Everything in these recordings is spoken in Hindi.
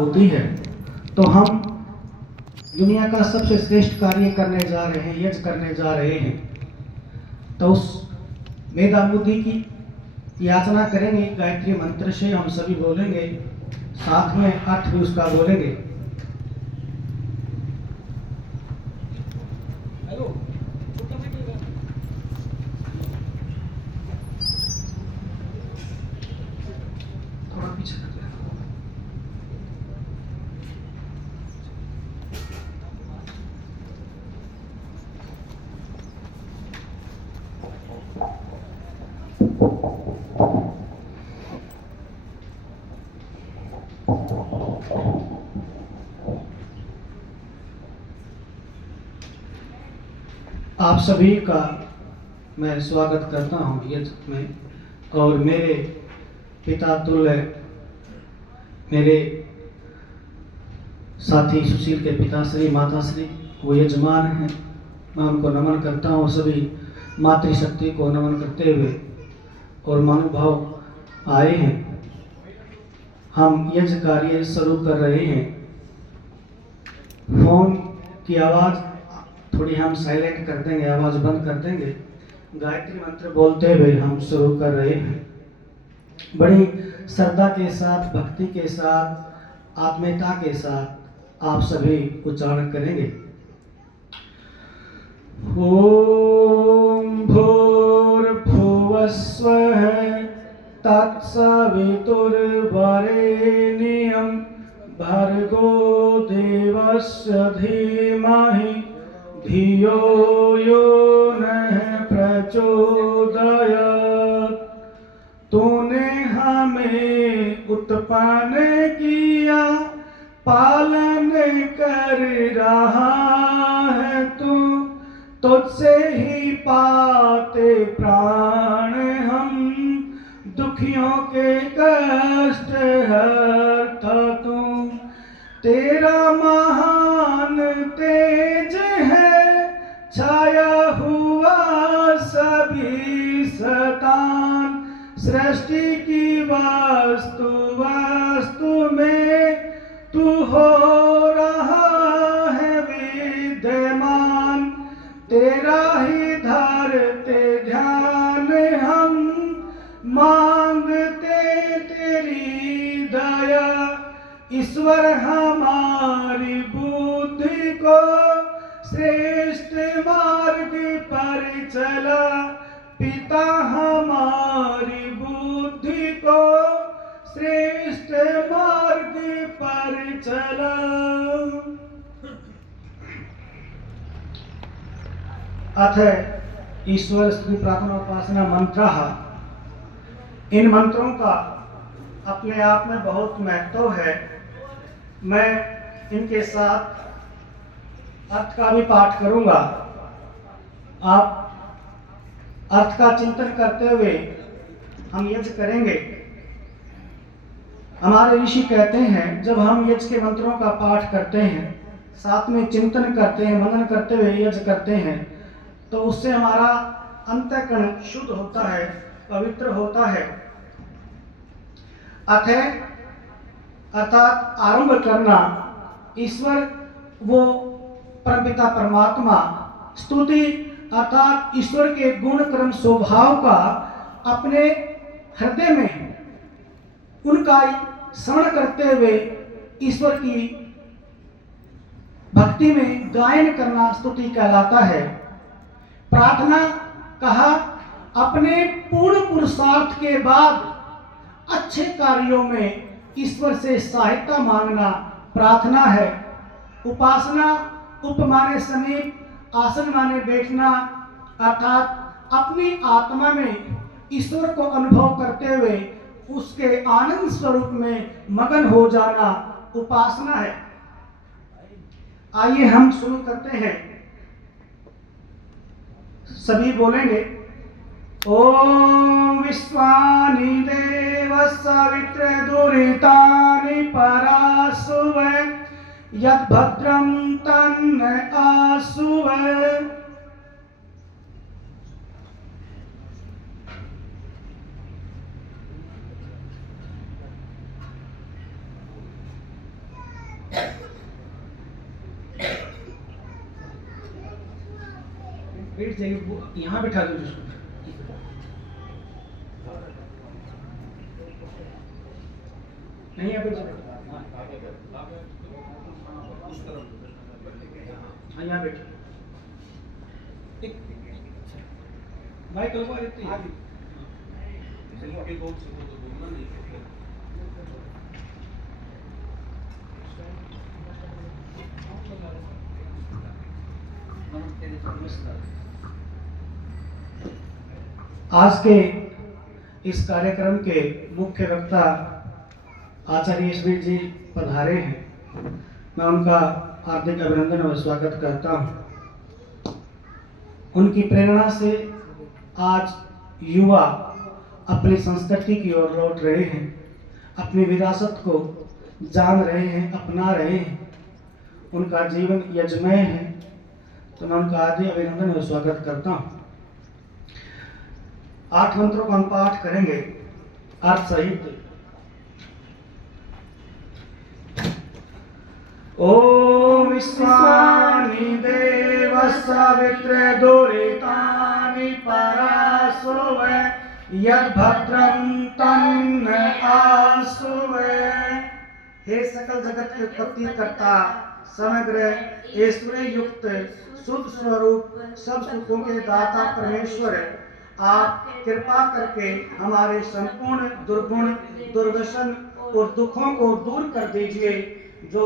होती है तो हम दुनिया का सबसे श्रेष्ठ कार्य करने जा रहे हैं, यज्ञ करने जा रहे हैं। तो उस मेधा बुद्धि की याचना करेंगे, गायत्री मंत्र से हम सभी बोलेंगे, साथ में अर्थ भी उसका बोलेंगे। थोड़ा पीछे कर दे। आप सभी का मैं स्वागत करता हूँ यज्ञ में, और मेरे पिता तुल्य मेरे साथी सुशील के पिता श्री माता श्री वो यजमान हैं, मैं उनको नमन करता हूँ। सभी मातृशक्ति को नमन करते हुए और महानुभाव आए हैं, हम यज्ञ कार्य शुरू कर रहे हैं। फोन की आवाज़ थोड़ी हम साइलेंट कर देंगे, आवाज़ बंद कर देंगे। गायत्री मंत्र बोलते हुए हम शुरू कर रहे हैं। बड़ी श्रद्धा के साथ, भक्ति के साथ, आत्मीयता के साथ आप सभी उच्चारण करेंगे। ओम भूर्भुवः स्वः तत्सवितुर्वरेण्यं भर्गो देवस्य धीमहि धियो यो नः प्रचोदयात्। तूने हमें उत्पन्न किया, पालन कर रहा है तू, तुझसे ही पाते प्राण हम, दुखियों के कष्ट हरता तू। तेरा महान तेज है, छाया हुआ सभी शतान, सृष्टि की वास्तु में तू हो रहा है विद्यमान। तेरा ही धरते ध्यान हम, मांगते तेरी दया। ईश्वर हमारी बुद्धि को श्रेष्ठ मार्ग पर चला, पिता हमारी बुद्धि को श्रेष्ठ मार्ग पर चला। अथ ईश्वर स्तुति प्रार्थना उपासना मंत्र। इन मंत्रों का अपने आप में बहुत महत्व है। मैं इनके साथ अर्थ का भी पाठ करूंगा। आप अर्थ का चिंतन करते हुए हम यज्ञ करेंगे। हमारे ऋषि कहते हैं, जब हम यज्ञ के मंत्रों का पाठ करते हैं, साथ में चिंतन करते हैं, मनन करते हुए यज्ञ करते हैं, तो उससे हमारा अंतःकरण शुद्ध होता है, पवित्र होता है। अर्थात आरंभ करना, ईश्वर वो परमपिता परमात्मा, स्तुति अर्थात ईश्वर के गुण कर्म स्वभाव का अपने हृदय में उनका स्मरण करते हुए ईश्वर की भक्ति में गायन करना स्तुति कहलाता है। प्रार्थना कहा, अपने पूर्ण पुरुषार्थ के बाद अच्छे कार्यों में ईश्वर से सहायता मांगना प्रार्थना है। उपासना, उप माने समीप, आसन माने बैठना, अर्थात अपनी आत्मा में ईश्वर को अनुभव करते हुए उसके आनंद स्वरूप में मगन हो जाना उपासना है। आइए हम शुरू करते हैं। सभी बोलेंगे, ओम विश्वानि देव सवित्र दुरितानि परासुवे, यद भद्रम तन्न आसुवे। बैठ जाइए, यहाँ बैठा दो जिसको। नहीं यहाँ बैठ जाओ, हाँ यहाँ बैठो। भाई कल को आ जाते हैं। आज के इस कार्यक्रम के मुख्य वक्ता आचार्य ईश्वर जी पधारे हैं। मैं उनका हार्दिक अभिनंदन और स्वागत करता हूं। उनकी प्रेरणा से आज युवा अपनी संस्कृति की ओर लौट रहे हैं, अपनी विरासत को जान रहे हैं, अपना रहे हैं। उनका जीवन यज्ञमय है, तो मैं उनका हार्दिक अभिनंदन और स्वागत करता हूं। 8 मंत्रों का हम पाठ करेंगे अर्थ सहित। ओम विश्वानि देव सवित्र दुरितानि परासुव यद्भद्रं तन्न आसुव। हे सकल जगत के उत्पत्ति करता, समग्र ऐश्वर्य युक्त शुद्ध स्वरूप सब सुखों के दाता परमेश्वर, आप कृपा करके हमारे संपूर्ण दुर्गुण, दुर्व्यसन और दुखों को दूर कर दीजिए। जो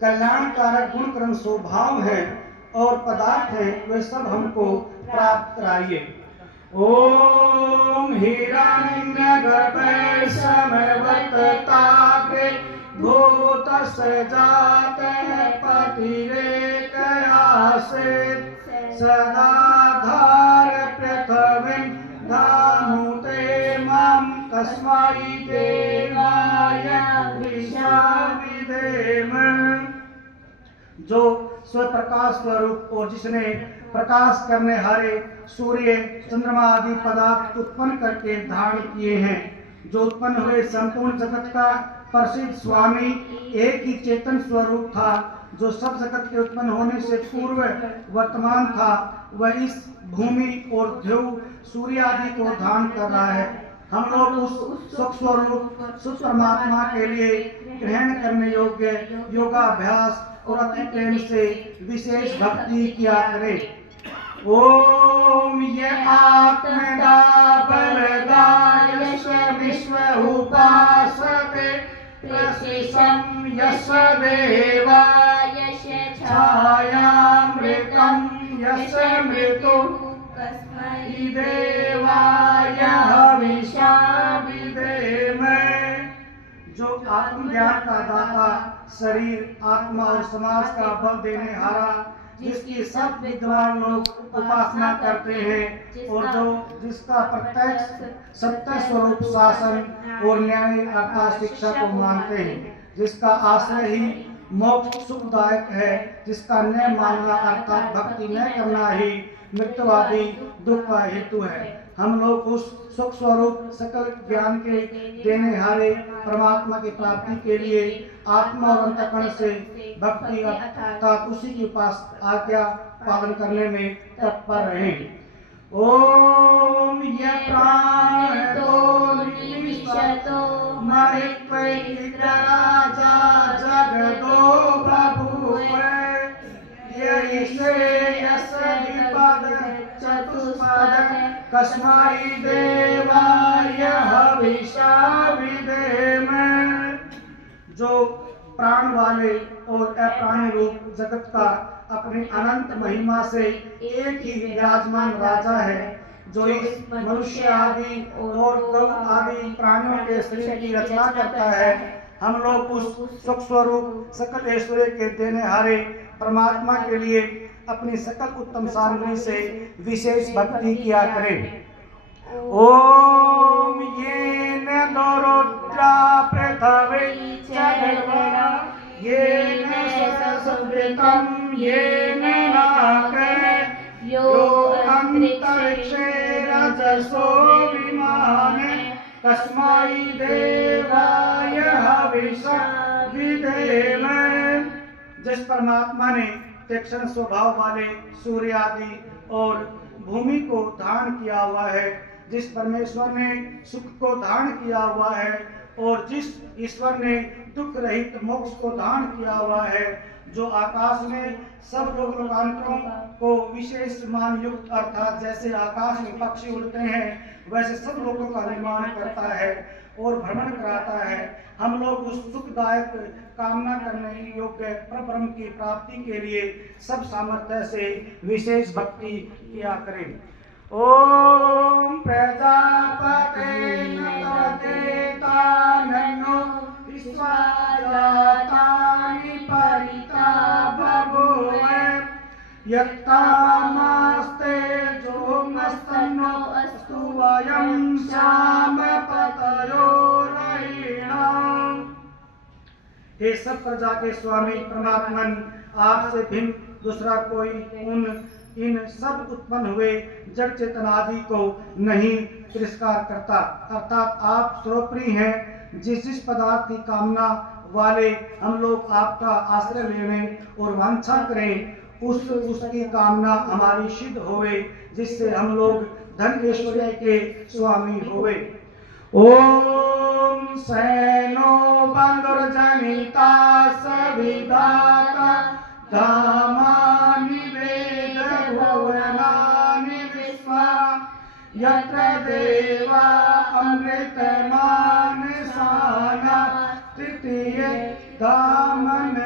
कल्याणकारक गुण कर्म स्वभाव है और पदार्थ है, वे सब हमको प्राप्त कराइए। ओम हिरण्यगर्भे समवर्तताग्रे भूतस्य जाते पतिरेकयासे सदाधार पृथ्वीं धामुते मां कस्मै देवाय विशाविदेम। जो स्वप्रकाश स्वरूप और जिसने प्रकाश करने हारे सूर्य, चंद्रमा आदि पदार्थ उत्पन्न करके धारण किए हैं, जो उत्पन्न हुए संपूर्ण जगत का प्रसिद्ध स्वामी एक ही चेतन स्वरूप था, जो सब जगत के उत्पन्न होने से पूर्व वर्तमान था, वह इस भूमि और ध्रुव सूर्य आदि को धारण कर रहा है। हम लोग उस सुख स्वरूप सुख परमात्मा के लिए ग्रहण करने योग्य योगाभ्यास और अति प्रेम से विशेष भक्ति किया करें। ओम ये आत्मदा बलदाय विश्व उपासते प्रसिसं यश देवाय छायामृतं यश मृतो कस्मै देवाय हविषा विदेम। जो आत्मज्ञान का दाता, शरीर, आत्मा और समाज का बल देने हारा, जिसकी सब विद्वान लोग उपासना करते हैं और जो जिसका प्रत्यक्ष सत्य स्वरूप शासन और न्याय अर्थात शिक्षा को मानते हैं, जिसका आश्रय ही मोक्ष सुखदायक है, जिसका न मानना अर्थात भक्ति न करना ही मृत्युवादी दुख का हेतु है। हम लोग उस सुख स्वरूप सकल ज्ञान के देने हारे परमात्मा की प्राप्ति के लिए आत्मा और अंतःकरण से भक्ति अर्थात उसी की आज्ञा पालन करने में तत्पर रहें। ओम ये प्राण तो निविशतो मरित्वैत्र राजा जगदो बभूव ये श्रेयस विपद चतुष्पद कस्मै देवाय हविषा विदेम। जो प्राण वाले और अप्राणी रूप जगत का अपनी अनंत महिमा से एक ही विराजमान राजा है, जो इस मनुष्य आदि और गौ आदि प्राणियों के शरीर की रचना करता है। हम लोग उस सुख स्वरूप सकल ऐश्वर्य के देने हारे परमात्मा के लिए अपनी सकल उत्तम सामग्री से विशेष भक्ति किया करें। ओम येन दोरुद्रा पृथ्वी चर्वणा येन सरस्वतं येन नाग यो अंतरिक्षे रजसो विमाने कस्मै देवाय हविषा विदेम। जिस परमात्मा ने तीक्ष्ण स्वभाव वाले सूर्य आदि और भूमि को धारण किया हुआ है, जिस परमेश्वर ने सुख को धारण किया हुआ है और जिस ईश्वर ने दुख रहित मोक्ष को धारण किया हुआ है, जो आकाश में सब लोकांतरों को विशेष मान युक्त अर्थात जैसे आकाश में पक्षी उड़ते हैं वैसे सब लोगों का निर्माण करता है और भ्रमण कराता है। हम लोग उस सुखदायक कामना करने योग्य परब्रह्म की प्राप्ति के लिए सब सामर्थ्य से विशेष भक्ति किया करें। ओम प्रजापते नमो विश्वाजातानि परिता भगोवे यत्तामस्ते जो मस्तनो अस्तु वयं श्याम पतयो रहिणाम। हे सब प्रजा के स्वामी परमात्मन, आपसे भिन्न दूसरा कोई इन सब उत्पन्न हुए जड़ चेतन आदि को नहीं तिरस्कार करता, अर्थात आप सर्वोपरि हैं। जिस पदार्थ की कामना वाले हम लोग आपका आश्रय लेने और वांछा करें उसकी कामना हमारी सिद्ध होवे, जिससे हम लोग धन ऐश्वर्य के स्वामी होवे। ओम सैनो बंधुर्जनिता सविधाता धामानि वेद भुवनानि विश्वा यत्र देवा अमृतमान साना तृतीय धामन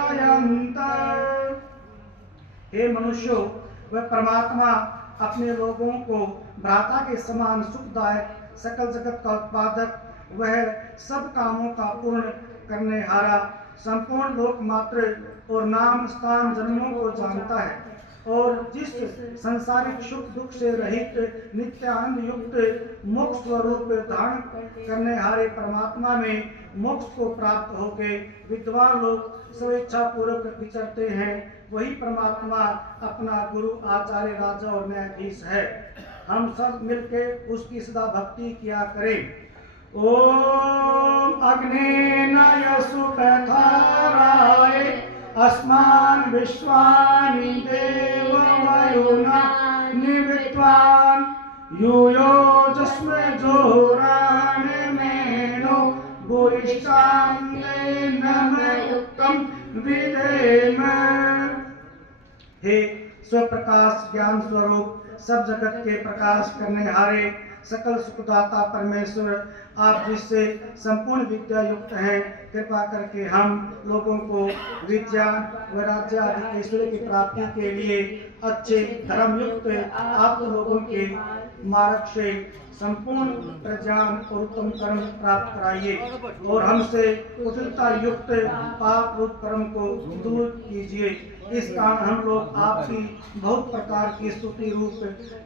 अयंत। हे मनुष्यों, वह परमात्मा अपने लोगों को भ्राता के समान सुखदायक सकल जगत का उत्पादक, वह सब कामों का पूर्ण करने हारा, संपूर्ण लोक मात्र और नाम स्थान जन्मों को जानता है और जिस संसारिक सुख दुख से रहित नित्यानंद युक्त मोक्ष स्वरूप धारण करने हारे परमात्मा में मोक्ष को प्राप्त होके विद्वान लोग स्वेच्छा पूर्वक विचरते हैं, वही परमात्मा अपना गुरु आचार्य राजा और न्यायाधीश है। हम सब मिलकर उसकी सदा भक्ति किया करें। ओम अग्नेन यसुपथाराय अस्मान् विश्वानि देववयुना निवित्वान् यूयोजस्मे जोराणे मेनो भूयिष्ठान्ते नमयुक्तं विधेम। हे स्वप्रकाश ज्ञान स्वरूप सब जगत के प्रकाश करने हारे सकल सुखदाता परमेश्वर, आप जिससे संपूर्ण विद्या युक्त हैं, कृपा करके हम लोगों को विज्ञान व राज्य आदि ऐश्वर्य की प्राप्ति के लिए अच्छे धर्म युक्त आप लोगों के मार्ग से संपूर्ण प्रज्ञान और उत्तम कर्म प्राप्त कराइए और हमसे कुटिलता युक्त पाप रूप कर्म को दूर कीजिए। इस कारण हम लोग आपकी बहुत प्रकार की स्तुति रूप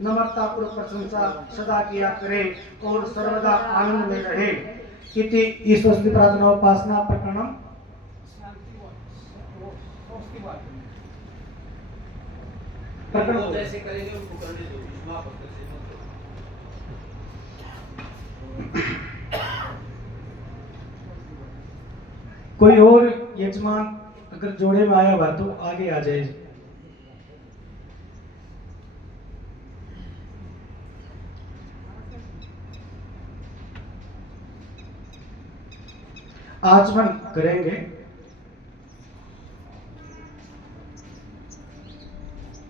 नम्रता पूर्वक प्रशंसा सदा किया करें और सर्वदा आनंद में रहें। इति ईश्वर स्तुति प्रार्थना उपासना प्रकरणम। जैसे करेंगे उनको करने दो, कोई और यजमान अगर जोड़े में आया हुआ तो आगे आ जाए। आचमन करेंगे।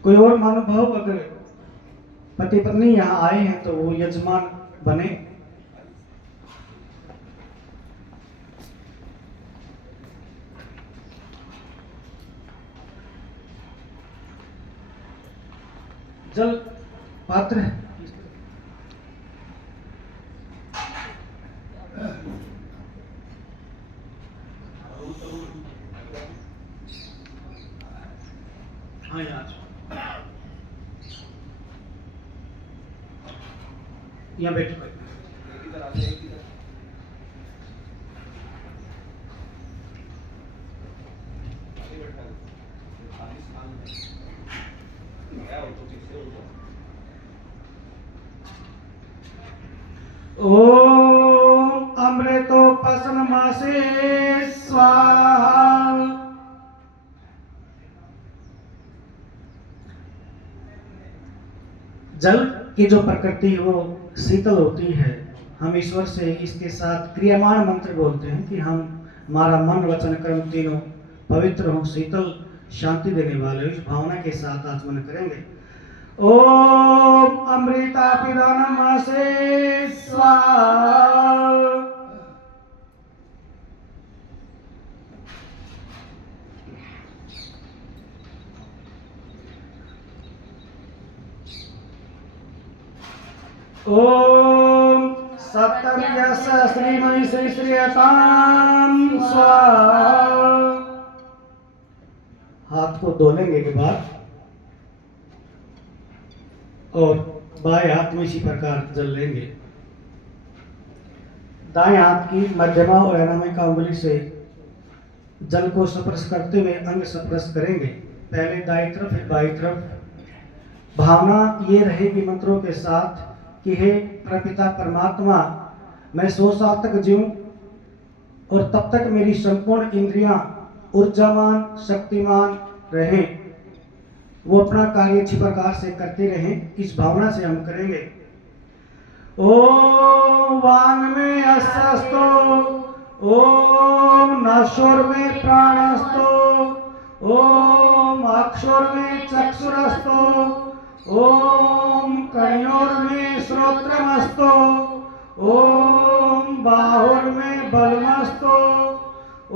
कोई और महानुभाव अगर पति पत्नी यहाँ आए हैं तो वो यजमान बने। जल पात्र हाँ यहाँ बैठो। ओम अमृतोपसन्मासे स्वाहा। जल की जो प्रकृति है वो शीतल होती है। हम ईश्वर से इसके साथ क्रियामान मंत्र बोलते हैं कि हमारा मन वचन कर्म तीनों पवित्र हो, शीतल शांति देने वाले। इस भावना के साथ आचमन करेंगे। ओम अमृता पिदानम से स्वाहा। ओम सत्यम यश श्रीमयी श्री श्रीयताम स्वाहा। हाथ को धोने के बाद और बाएं हाथ में इसी प्रकार जल लेंगे। दाएं हाथ की मध्यमा और अनामिका उंगली से जल को स्पर्श करते हुए अंग स्पर्श करेंगे। पहले दाईं तरफ फिर बाईं तरफ। भावना ये रहेगी मंत्रों के साथ कि हे प्रपिता परमात्मा, मैं 100 साल तक जीऊं और तब तक मेरी संपूर्ण इंद्रियां ऊर्जावान शक्तिमान रहें, वो अपना कार्य अच्छी प्रकार से करते रहें। इस भावना से हम करेंगे। ओम वान में अस्स्तो, ओम नशोर में प्राणस्तो, ओम अक्षोर में चक्षुरस्तो, ओम कणयोर में श्रोत्रमस्तो, ओम बाहुर में बलमस्तो,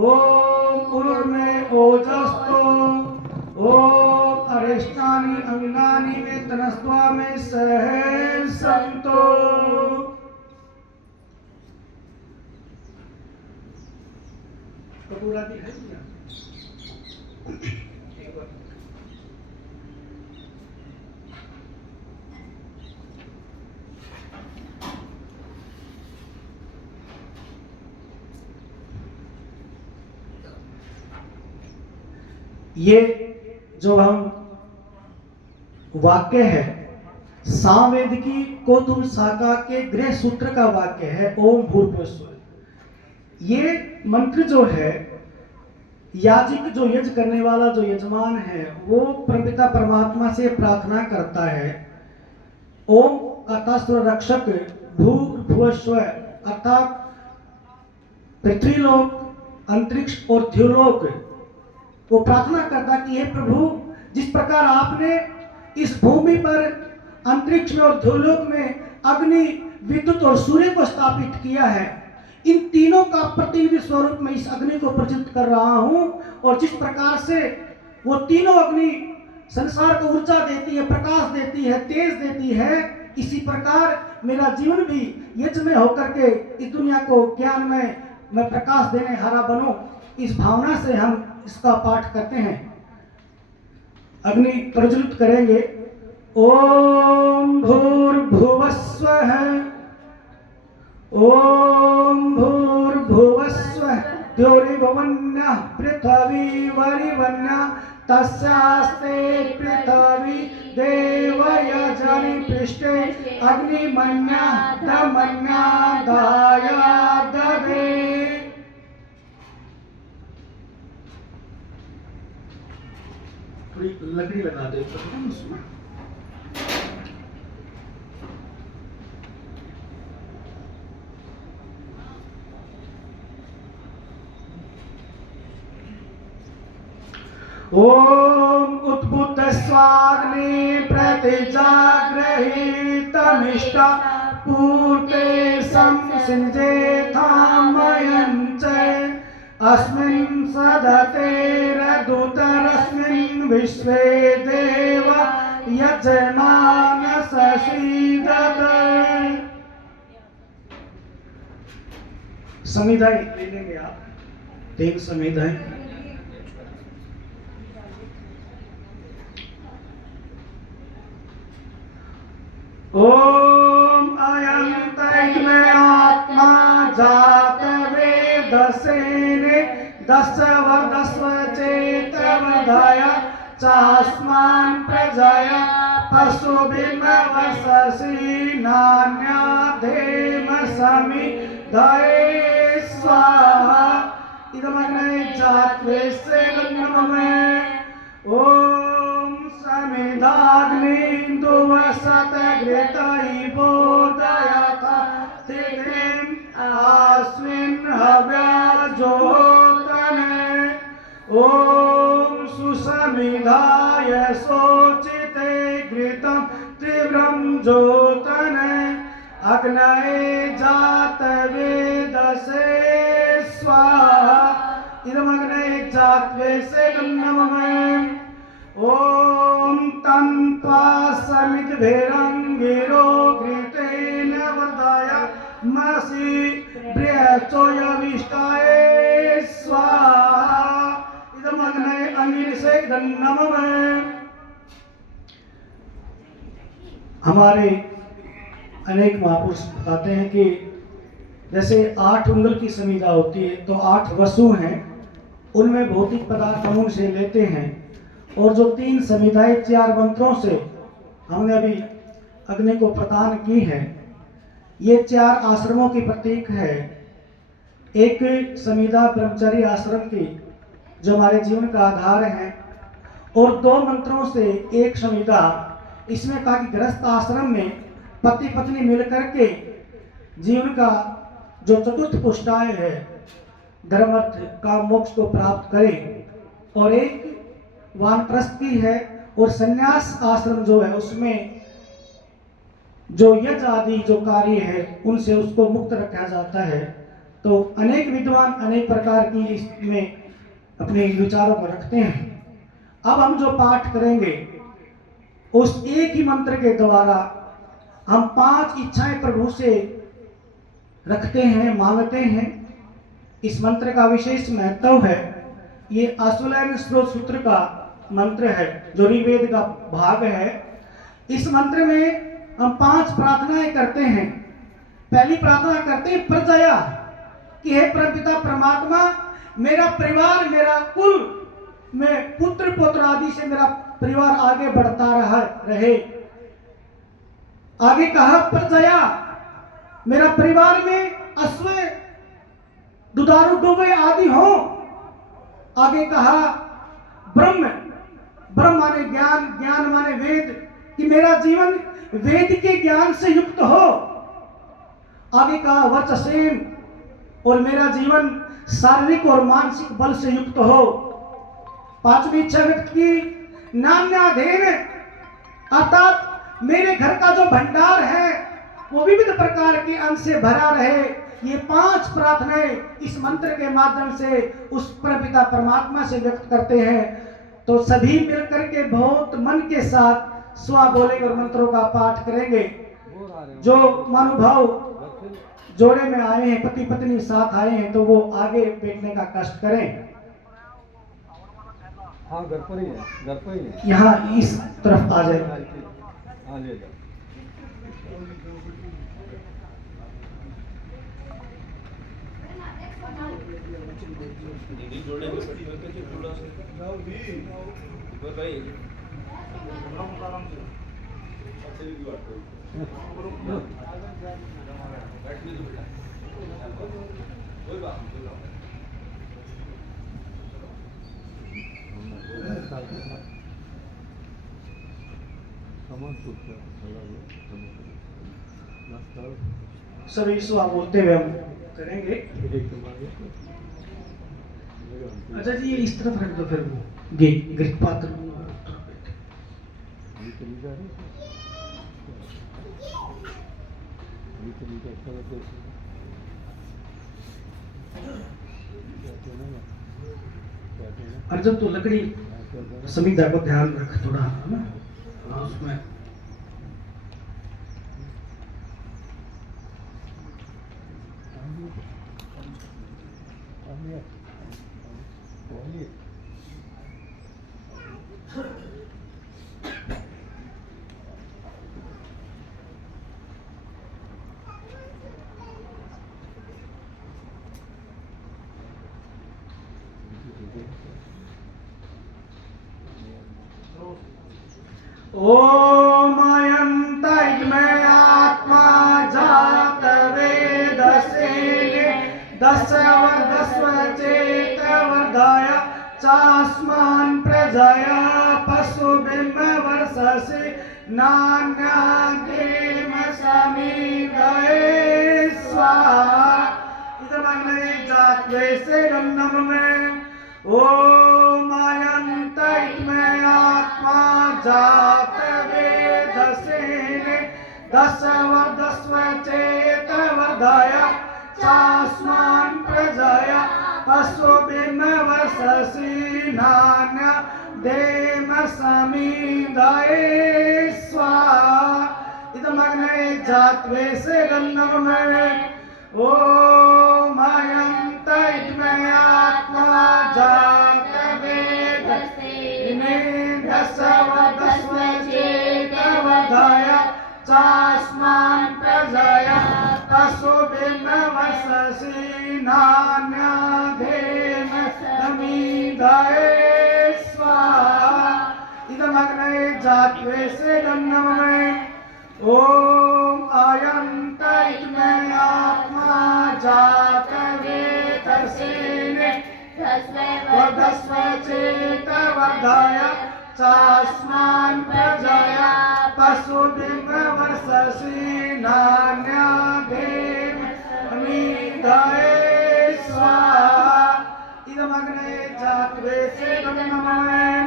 ओम उरुर में ओजस्तो, ओम अरिष्टानि अंगानि में तनस्त्वा में सहसंतो। कपूर आदि है क्या? ये जो हम वाक्य है सामवेद की कोतुम शाखा के गृह सूत्र का वाक्य है ओम भूर्भुवस्सुः। ये मंत्र जो है याजिक जो यज्ञ करने वाला जो यजमान है वो प्रपिता परमात्मा से प्रार्थना करता है। ओम अर्थात रक्षक भूर्भुवस्सुः अर्थात पृथ्वीलोक अंतरिक्ष और द्युलोक वो प्रार्थना करता कि हे प्रभु, जिस प्रकार आपने इस भूमि पर अंतरिक्ष में और द्युलोक में अग्नि विद्युत और सूर्य को स्थापित किया है, इन तीनों का प्रतिनिधि स्वरूप में इस अग्नि को प्रज्वलित कर रहा हूं। और जिस प्रकार से वो तीनों अग्नि संसार को ऊर्जा देती है, प्रकाश देती है, तेज देती है, इसी प्रकार मेरा जीवन भी यज्ञ में होकर के इस दुनिया को ज्ञान में मैं प्रकाश देने हारा बनूं। इस भावना से हम इसका पाठ करते हैं। अग्नि प्रज्वलित करेंगे। ओम भूर्भुवस्सुः, ओम भूर्भुवस्सुः द्यौरिभवन्यः पृथिवी वरिवन्यः तस्यास्ते पृथिवी देवयजनि पृष्ठे अग्निमन्यः दमन्यः दायादवे। लकड़ी लगा दे उसमें। ओम उद्बुद्ध स्वाग्नि प्रतिजाग्रहीतमिष्टा पूर्ते संसिञ्जे थामयञ्च अस्मिन् सदते रदुतरस्मिन् विश्वे देव यजमान ससीदत। संविधान ले लेंगे आप, 3 संविधान। ओम अयं तैमे आत्मा जात वेदसेने दस्व चेतवधाय चास्मान् प्रजया पशुभिर्नवससि नान्याधेम समिधये स्वाहा। इदमग्ने जात्वे सेवन्नममे। ओम समिधाग्निन्दुवसत तयि बोधयता तिथिं आस्मिन् हव्याजोतने ॐ सुसमिधाय शोचिते घृतं तीव्रं जोतने अग्नये जातवेदसे स्वाहा इदमग्नये जातवेदसे नमः ॐ तं पासमिद्भिरङ्गिरो घृतेन वर्धाय मसि ब्रह्चोयविष्टाय स्वाहा इदमग्नये अङ्गिरसे नमः। हमारे अनेक महापुरुष बताते हैं कि जैसे 8 उंगल की समिधा होती है तो 8 वसु हैं, उनमें भौतिक पदार्थ हम उनसे लेते हैं, और जो 3 समिधाएं 4 मंत्रों से हमने अभी अग्नि को प्रदान की है, ये 4 आश्रमों की प्रतीक है। एक समिधा ब्रह्मचर्य आश्रम की जो हमारे जीवन का आधार है, और 2 मंत्रों से एक समिधा, इसमें कहा कि गृहस्थ आश्रम में पति पत्नी मिलकर के जीवन का जो चतुर्थ पुष्टाय है धर्म अर्थ काम मोक्ष को प्राप्त करें, और एक वानप्रस्थ की है, और संन्यास आश्रम जो है उसमें जो यज्ञ आदि जो कार्य है उनसे उसको मुक्त रखा जाता है। तो अनेक विद्वान अनेक प्रकार की इसमें अपने विचारों को रखते हैं। अब हम जो पाठ करेंगे उस एक ही मंत्र के द्वारा हम 5 इच्छाएं प्रभु से रखते हैं, मांगते हैं। इस मंत्र का विशेष महत्व है। ये आश्वलायन स्रोत सूत्र का मंत्र है जो ऋग्वेद का भाग है। इस मंत्र में हम 5 प्रार्थनाएं करते हैं। पहली प्रार्थना करते हैं प्रजया कि हे परमपिता परमात्मा, मेरा परिवार, मेरा कुल में पुत्र पुत्र आदि से मेरा परिवार आगे बढ़ता रहे। आगे कहा प्रजया, मेरा परिवार में अश्व दुधारू दुबे आदि हो। आगे कहा ब्रह्म, ब्रह्म माने ज्ञान, ज्ञान माने वेद, कि मेरा जीवन वेद के ज्ञान से युक्त हो। आगे कहा वर्चसेन, और मेरा जीवन शारीरिक और मानसिक बल से युक्त हो। 5वीं इच्छा व्यक्त की नान्याधेन, अर्थात मेरे घर का जो भंडार है वो विविध प्रकार के अन्न से भरा रहे। ये 5 प्रार्थनाएं इस मंत्र के माध्यम से उस परमपिता परमात्मा से व्यक्त करते हैं। तो सभी मिलकर के बहुत मन के साथ स्वा बोलेंगे और मंत्रों का पाठ करेंगे। जो महानुभाव जोड़े में आए हैं, पति पत्नी साथ आए हैं, तो वो आगे बैठने का कष्ट करें। हाँ, घर पर ही है, घर पर ही है। यहाँ इस तरफ आ जाए। हाँ, ले जाओ। सभी स्वा बोलते हुए हम करेंगे। अच्छा जी, ये इस तरफ रख दो, फिर वो घृत पात्र अर्जुन, तो लकड़ी समिधा को ध्यान रख थोड़ा, है ना, उसमें ओम अयंतैर्मे आत्मा जात वेदसे दस्व चेत वर्धाय चास्मान् प्रजया पशु बिंब वर्षसे नान्यादेम समिदये स्वाहा इदमग्ने जात्वेसे गन्धम में ओम अयंत इत्मे आत्मा जात वेदसेने दशवदस्व चेत वर्धय चास्मान् प्रजया पशुभिन्नवससि नान्य देम समिदये स्वाहा इदमग्ने जात्वेसे गन्धम में ओम अयंत इत्मे आत्मा जात वेदसेने दशवदस्व चेत वर्धय चास्मान् प्रजया पशुभिन्नवससि नान्यदेम समिदये स्वाहा इदमग्ने जात्वेसे गन्धम में ओम अयंत इत्मे आत्मा जात वेदसेने दशवदस्व चेत वर्धय चास्मान् प्रजया पशुभिन्नवससि नान्यदेम समिदये स्वाहा इदमग्ने जात्वेसे गन्धम में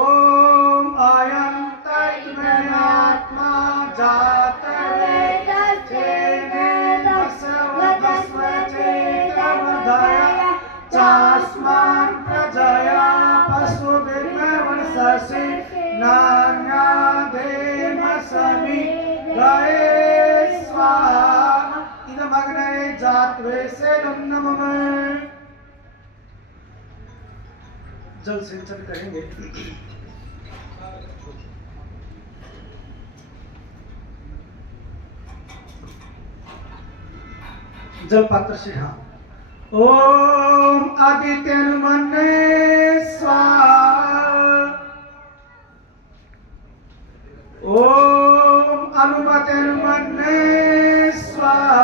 ओम अयंत इत्मे आत्मा जात वेदसेने दशवदस्व चेत वर्धय चास्मान् प्रजया पशुभिन्नवससि नान्यदेम समिदये स्वाहा इदमग्ने जात्वेसे गन्धम में जल सिंचन करेंगे। जल पात्र से हाँ ओम आदित्यनुमन्ये स्वाहा ओम अनुमतेनुमन्ये स्वाहा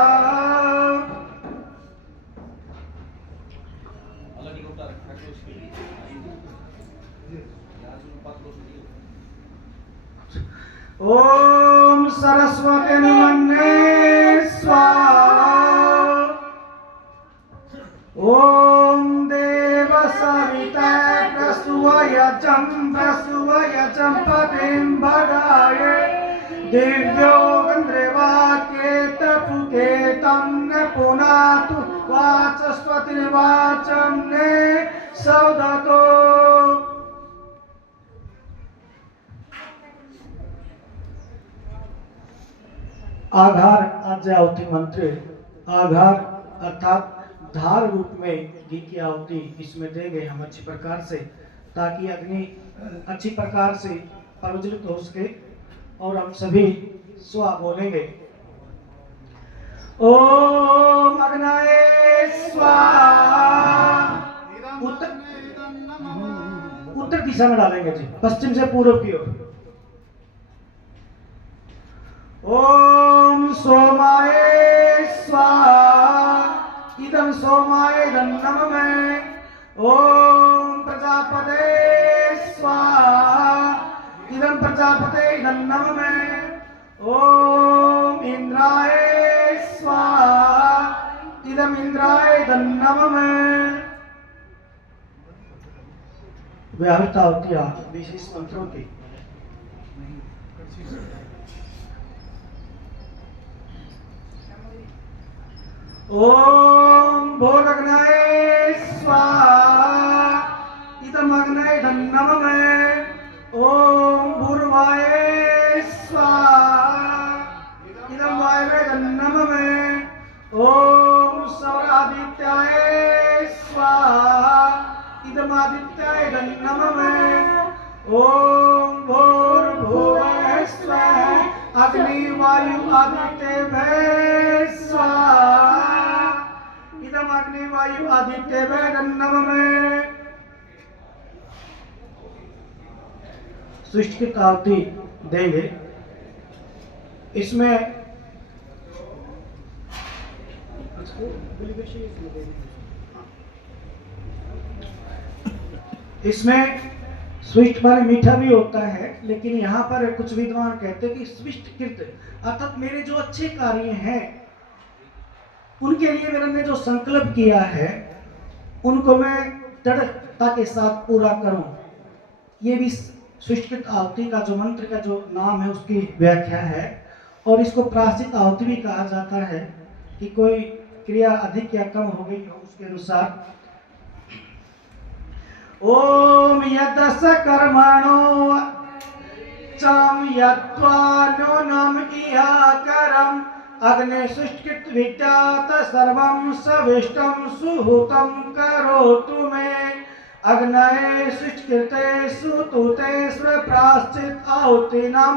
ओम सरस्वतेनुमन्ये स्वाहा ओम देव सविता प्रसूयजं पतिं भगाय दिव्यो गन्धर्वाकेत पुकेतं न पुनातु वाचस्पतिर्वाचं ने सौदतो आघार आज्ञावती मंत्र आघार अर्थात धार रूप में घी की आहुति इसमें देंगे हम अच्छी प्रकार से ताकि अग्नि अच्छी प्रकार से प्रज्वलित हो सके और हम सभी स्वा बोलेंगे ओम अग्नये स्वाहा उत्तर दिशा में डालेंगे जी पश्चिम से पूर्व की ओर ओम सोमाय स्वाहा इदं सोमाय गन्धम में ओम प्रजापते स्वाहा इदं प्रजापते गन्धम में ओम इंद्राय स्वाहा इदं इंद्राय गन्धम में व्याहृत आहुतियां विशेष मंत्रों की ओम भोरग्नये स्वाहा इदमग्ने गन्धम में ओम भूर्वाय स्वाहा इदं वायवे गन्धम में ओम सौरादित्याय स्वाहा इदमादित्याय गन्धम में ओम भूर्भुवः स्वः अग्नि वायु आदित्येभ्यः स्वाहा इदम अग्नि वायु आदित्येभ्यः गन्धम में सुष्ठित आहुति देंगे। इसमें स्विष्ट माने मीठा भी होता है, लेकिन यहाँ पर कुछ विद्वान कहते हैं कि स्विष्ट कृत अर्थात मेरे जो अच्छे कार्य हैं उनके लिए मैंने जो संकल्प किया है उनको मैं दृढ़ता के साथ पूरा करूं। ये भी स्विष्टकृत आहुति का जो मंत्र का जो नाम है उसकी व्याख्या है। और इसको प्राश्चित आहुति भी कहा जाता है कि कोई क्रिया अधिक या कम हो गई हो उसके अनुसार। ओम यदस कर्मणो चम यत्वानो नम इहा करम अग्ने सुष्कृत विद्यात सर्वं सविष्टं सुहूतं करोतु मे अग्नये सुष्कृते सुतुते स्वप्राश्चित आहुतीनां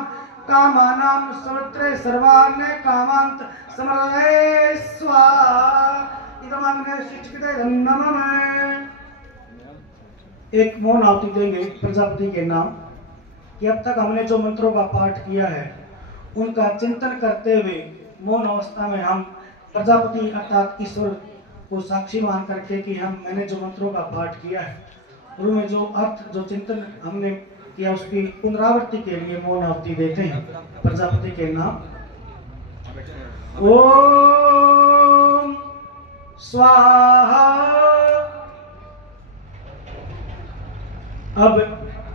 कामानां समुद्रे सर्वान् कामांत समरये स्वाहा। इदम् अग्ने सुष्कृते नमः। एक मौन आहुति देंगे प्रजापति के नाम कि अब तक हमने जो मंत्रों का पाठ किया है उनका चिंतन करते हुए मौन अवस्था में हम प्रजापति अर्थात ईश्वर को साक्षी मान करके कि मैंने जो मंत्रों का पाठ किया है और उनमें जो अर्थ जो चिंतन हमने किया उसकी पुनरावृत्ति के लिए मौन आहुति देते हैं प्रजापति के नाम। ओम स्वाहा। अब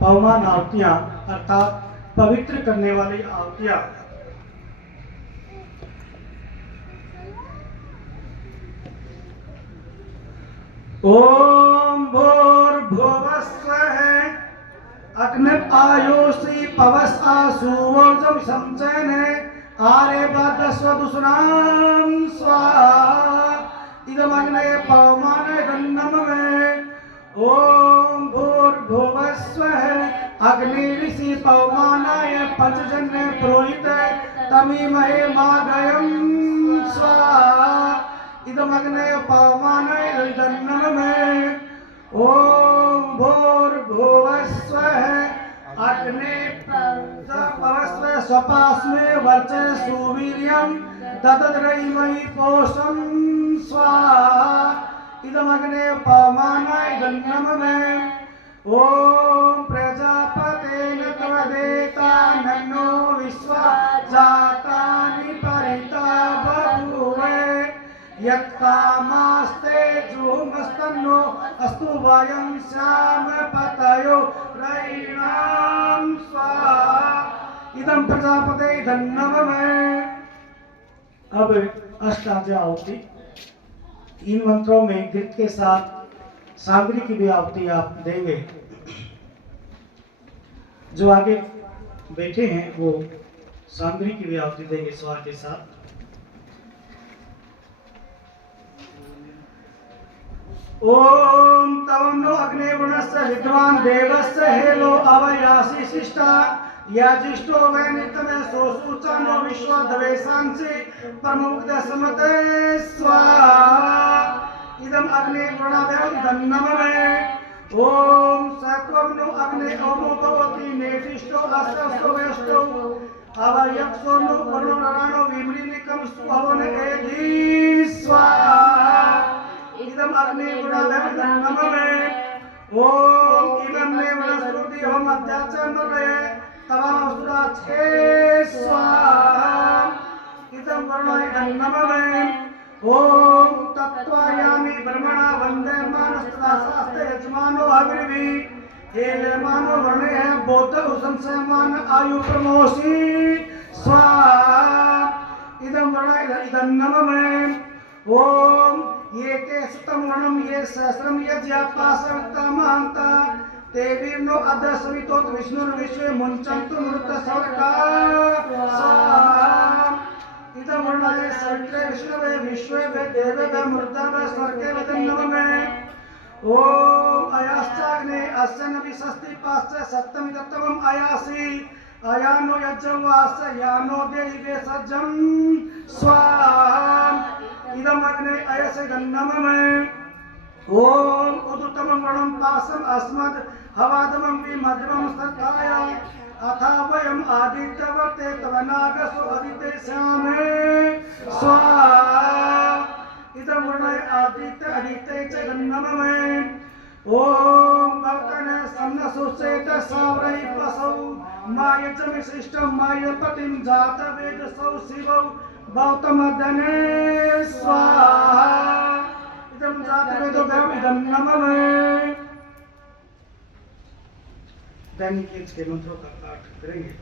पवमान आहुतियां अर्थात पवित्र करने वाली आहुतियां। ओम भूर्भुवस्वः अग्निः आयुषि पवस आसुवोर्जं संचयने आर्यभद्रस्वदुषणां स्वाहा। इदमग्नये पवमानये गन्धममे। ओम भूर्भुवस्वः अग्निरिषि पवमानाय पंचजन्य पुरोहिते तमीमहे मागयं स्वाहा। इदमग्नये पवमानये गन्धममे। ओम भूर्भुवस्वः अग्निः स्वपास्मे वर्चे सुवीर्यं ददद्रयिमहि पोषं स्वाहा। इदमग्ने पवमानाय गन्धममे। ओम प्रजापतेन त्वदेतानन्नो विश्वा जातानि परिता बभूवे यत्कामास्ते जुहुमस्तन्नो अस्तु वयं श्याम पतयो रयिणां स्वाहा। इदं प्रजापते धन्नममे। अब अष्टाध्यायी आहुति। इन मंत्रों में गीत के साथ सामग्री की भी आहुति आप देंगे। जो आगे बैठे हैं वो सामग्री की भी आहुति देंगे स्वर के साथ। ओम तवनो अग्ने वनस्य विद्वान देवस्य हेलो अवयासि शिष्टा याजिष्टो वै नितमे सोसुचानो विश्व दवेशांसि प्रमुक्त समते स्वाहा। इदम अग्ने वृणाभ्याम धन्नममे। ओम सत्वनो अग्ने ओमो भवति नेतिष्ठो अस्यस्तो वेष्टो अवयक्षो नो वर्णो विमृनिकं स्ववन एधि स्वाहा। इदम अग्ने गुणाभ्याम धन्नममे। ओम इदम मे वनस्पति हम अध्याचमये तवामस्तुराच्छे स्वाहा। इदम वर्णाय धन्नममे। ओम तत्त्वायामि ब्रह्मणा वन्दे मानस्तास्ते यजमानो अग्निभि हेलेमानो वर्णे है बोध संसयमान आयु प्रमोषि स्वाहा। इदम वर्णाय धन्नममे। ओम ये ते सतम वर्णम ये सहस्रम यज्ञापासवक्तामान्ता ते वीर्नो अदसवितो विष्णुर विश्वे मुञ्चन्तु मृत सर्गा स्वाहा। इदं वर्णाय सर्वे विष्णवे विश्वे देवे मृतवे स्वर्गे वदन्नममे। ओम अयाश्चाग्ने अस्य नभि षष्ठी पाश्च सप्तमी दत्तमं अयासि अयानो यज्ञवास यानो देवे सज्जं स्वाहा। इदम अग्ने अयसे गन्धममे। ओम उदुतमं वर्णं पासम अस्मद् हवादमं वि मध्यमं सत्ताय अथा वयम् आदित्यवर्ते तव नागसो अदिते श्यामे स्वाहा। इदं वर्णाय आदित्य अदिते च गन्धममे। ओम भक्तने सन्नसुचेत सावरई पसौ माय च विशिष्टं माय पतिं जात वेदसौ शिवौ गौतमदने स्वाहा इदं जात वेदो भैव इदं नमः। दैनिक के मंत्रों का पाठ करेंगे।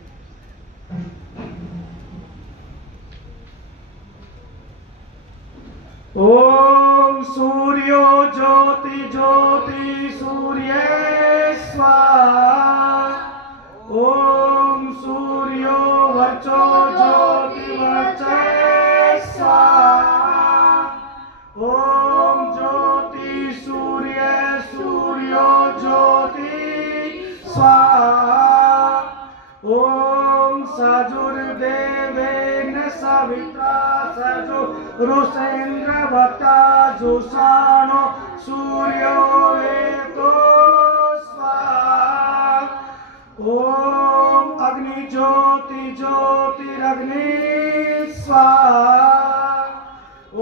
ओम सूर्यो ज्योति ज्योति सूर्य स्वाहा। ओम सूर्यो वर्चो ज्योति वर्चे स्वाहा। ओम ज्योति सूर्य सूर्यो ज्योति स्वाहा। ओम सजुर्देवेन सविता सजुरुषेन्द्रवता जुषाणो सूर्यो वेतो स्वाहा। ओम अग्नि ज्योति ज्योतिरग्नि स्वाहा।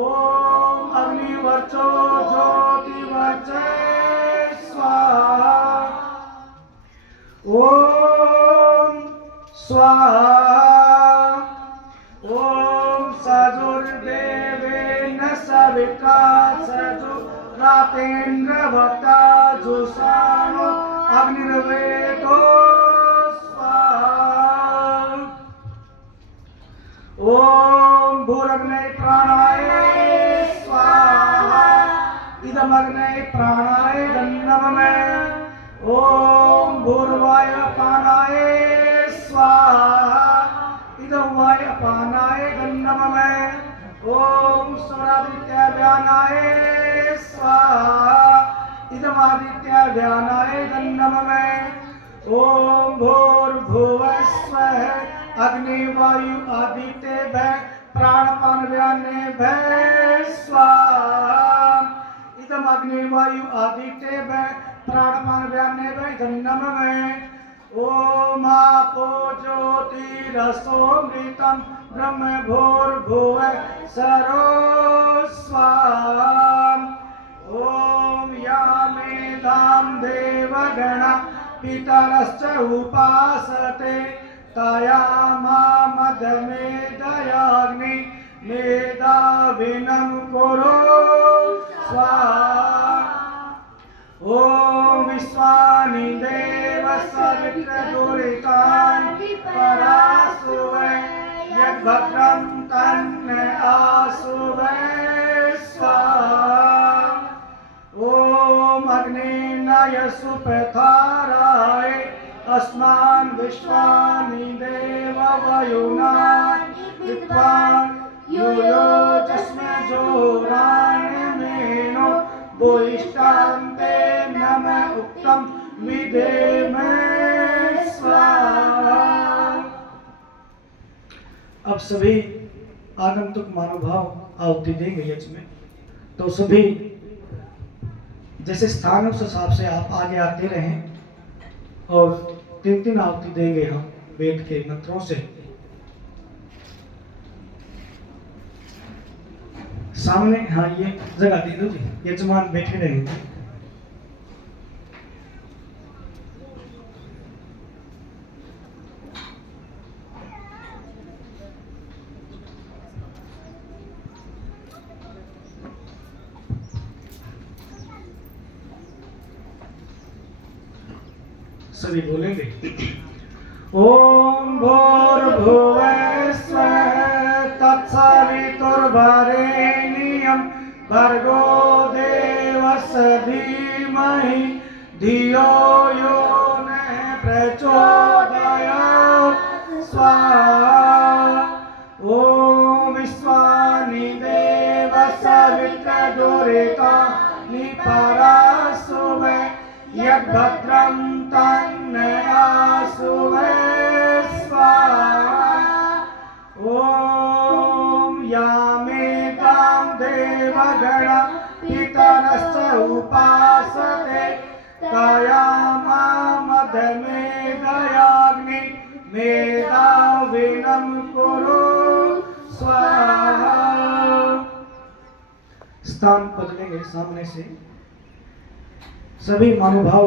ओम अग्निवर्चो ज्योतिवर्चे स्वाहा। ओम स्वाहा। ओम सजुर्देवेन सविता सजुरातेन्द्रवता जुषाणो अग्निर्वेदो स्वाहा। ओम भूरग्ने प्राणाय स्वाहा। इदमग्ने प्राणाय नमः। ओम भूर्वाय अपानाय स्वाहा। इदं वाय अपानाय नमः। ओम सूर्यादित्य व्यानाय स्वाहा। इदमादित्य व्यानाय नमः। ओम भूर्भुवस्वः अग्निवायु आदित्येभ्यः प्राणपान व्यानेभ्यः स्वाहा। इदम् अग्निवायु आदित्येभ्यः प्राणपान व्यानेभ्यः इदं नमः। ओम आपो ज्योतिरसोमृतं ब्रह्म भूर्भुवः सरो स्वाहा। ओम यामेधां देवगणा पितरश्च उपासते तयामामदमेदयाग्नि मेधाविनं कुरु स्वाहा। ओम विश्वानि देव सवित्रदुरितानि परासुवे यद्भद्रं तन्न आसुवे स्वाहा। ओम अग्निनाय सुपथाराय अस्मान् विश्वानि देव वयुनानि विद्वान् यो तस्मै जोरायमेनो भूयिष्ठान्ते नमः उक्तं विधेम स्वाहा। अब सभी आगंतुक महानुभाव आहुति देंगे यज्ञ में। तो सभी जैसे स्थान उस हिसाब से आप आगे आते रहें और 3-3 आहुति देंगे हम वेद के मंत्रों से। सामने हाँ ये जगह दे दो जी, यजमान बैठे रहेंगे। सभी बोलेंगे ओम भूर्भुवः स्वः तत्सवितुर्वरेण्यं भर्गो देवस्य धीमहि धियो यो नः प्रचोदयात् स्वाहा। ओम विश्वानि देव सवित्रदुरितानि परासुवे यद्भद्रं तन्न आसुवे स्वाहा। ओम यामेकां देवगणा पितरश्च उपासते तयामामदमेदयाग्नि मेधाविनं कुरु स्वाहा। स्थान बदलेंगे सामने से। सभी महानुभाव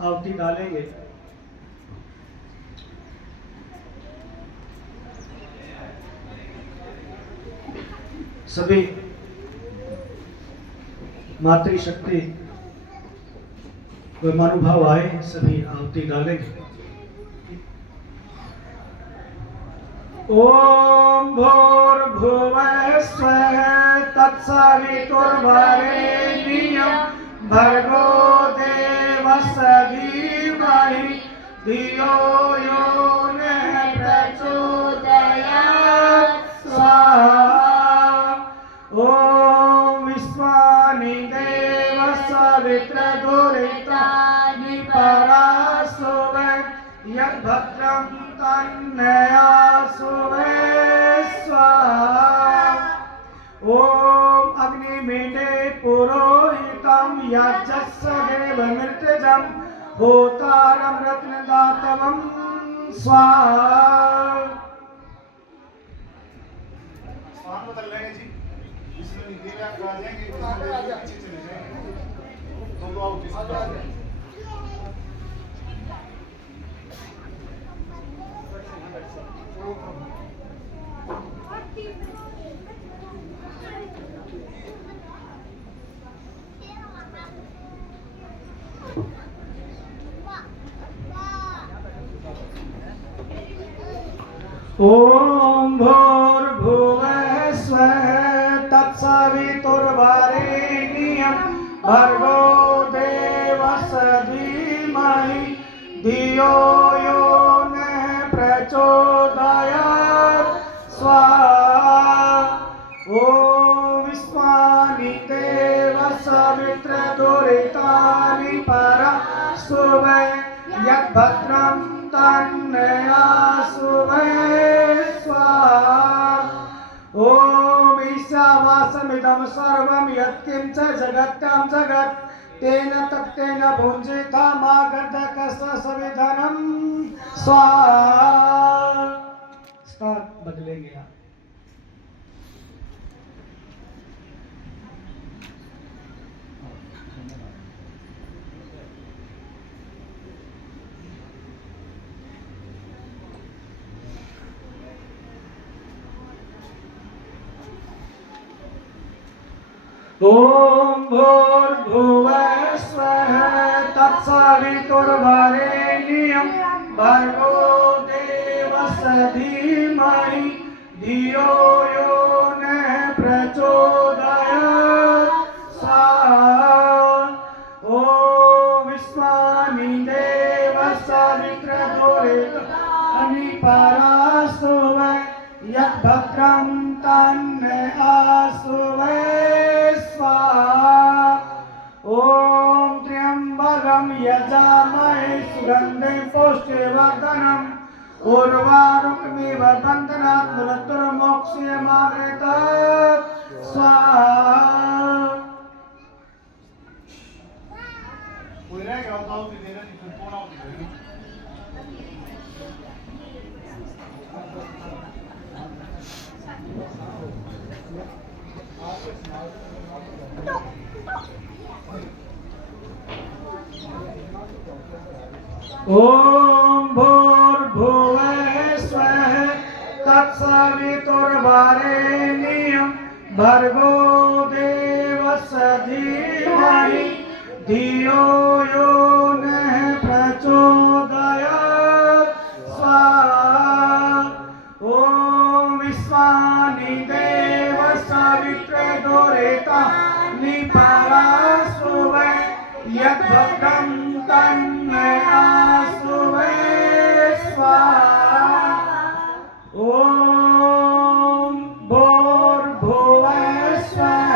आहुति डालेंगे सभी मातृशक्ति व महानुभाव आए, सभी आहुति डालेंगे। ओम भूर्भुवः स्वः तत्सवितुर्वरेण्यं भर्गो देवस्य धीमहि धियो यो नः प्रचोदयात् स्वाहा। ओम विश्वानि देवः सवितृदुरितानि परासुवः यद्भद्रं तन्नयासुवे स्वाहा। ओम अग्निमीडे पुरोहितं याजस्य देवमृतजं होतारं रत्नदातवं स्वाहा। स्थान बदल लेंगे जी, इसमें नीचे आप आ जाएंगे, इसमें पीछे चले जाएंगे, तो आप किसी ओम भूर्भुवः स्वः तत्सवितुर्वरेण्यं भर्गो देवस्य धीमहि धियो यो नः प्रचोदयात् स्वाहा। ओम विश्वानि देवः सवितृदुरितानि परासुवः यद्भद्रं तन्नयासुवे स्वाहा। ओम ईशावासमिदं सर्वं यत्किञ्च जगत्यां जगत् तेन तत्तेन भुञ्जीतमागधकस्य सविधनं स्वाहा। स्टार्ट बदलेंगे आप। ओम भूर्भुवः स्वः तत्सवितुर्वरेण्यं भर्गो देवस्य धीमहि धियो यो नः प्रचोदयात् स्वाहा। ओम विश्वानि देवः सवितृदुरितानि परासुवः यद्भद्रं तन्नयासुवे स्वाहा। ओम त्र्यंबकं यजामहे सुगन्धिं पुष्टिवर्धनम् उर्वारुकमिव बन्धनात् मृत्युर्मोक्षयमामृतात् स्वाहा। कोई रहेगा बताओ कि देना नहीं, फिर कौन आओ दिखाएगी। ओम भूर्भुवः स्वः तत्सवितुर्वरेण्यं भर्गो देवस्य धीमहि धियो यो नः प्रचोदयात् स्वाहा। ओम विश्वानि देवः सवितृदुरितानि परासुवः यद्भद्रं तन्नयासुवे स्वाहा। ओम भूर्भुवः स्वः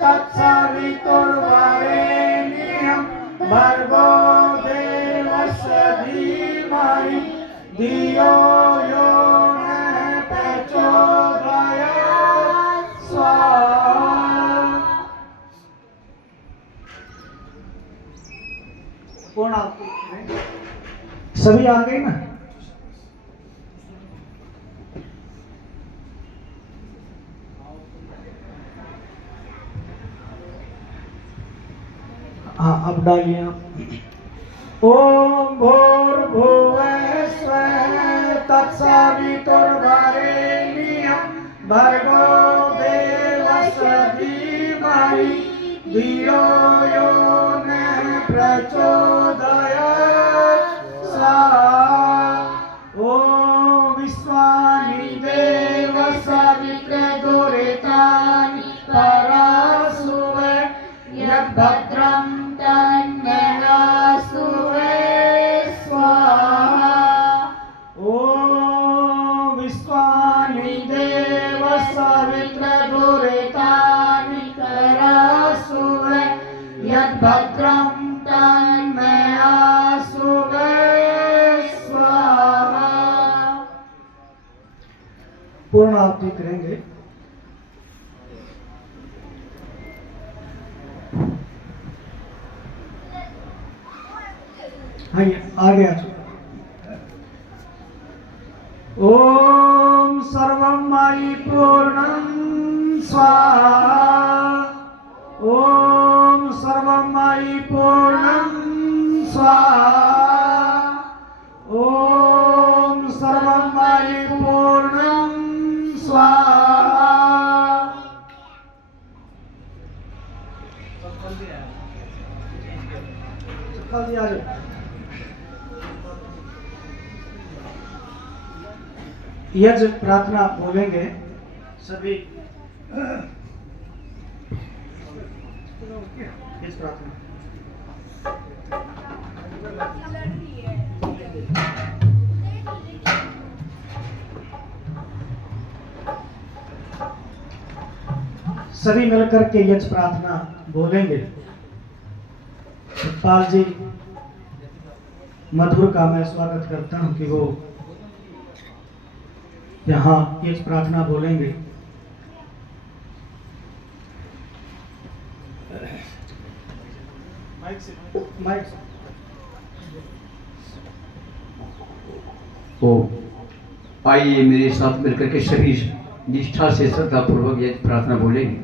तत्सवितुर्वरेण्यं भर्गो देवस्य धीमहि धियो यो नः प्रचोदयात् स्वाहा। कौन आपको सभी आ गए ना? हाँ अब डालिए आप। ओम भूर्भुवः स्वः तत्सवितुर्वरेण्यं भर्गो देवस्य धियो यो न प्रचोदयात् स्वाहा। ॐ विश्वानि देव सवित्र दुरितानि परासुवे यद्भद्रं तन्नयासुवे स्वाहा। ॐ विश्वानि देव सवित्र दुरितानि परासुवे यद्भद्रं तन्नयासुवे स्वाहा। पूर्ण आरती करेंगे। आइए आगे आ जाओ। ओम सर्वं मयि पूर्णं स्वाहा। ओम सर्वं मयि पूर्णं स्वाहा। ओम सर्वं मयि पूर्णं स्वाहा। आ जाओ। यज्ञ प्रार्थना बोलेंगे सभी। यज्ञ प्रार्थना। सभी मिलकर के यज्ञ प्रार्थना बोलेंगे। सतपाल जी मधुर का मैं स्वागत करता हूं कि वो यहाँ यज्ञ प्रार्थना बोलेंगे। माइक से। तो आइए मेरे साथ मिलकर के सभी निष्ठा से श्रद्धा पूर्वक यज्ञ प्रार्थना बोलेंगे।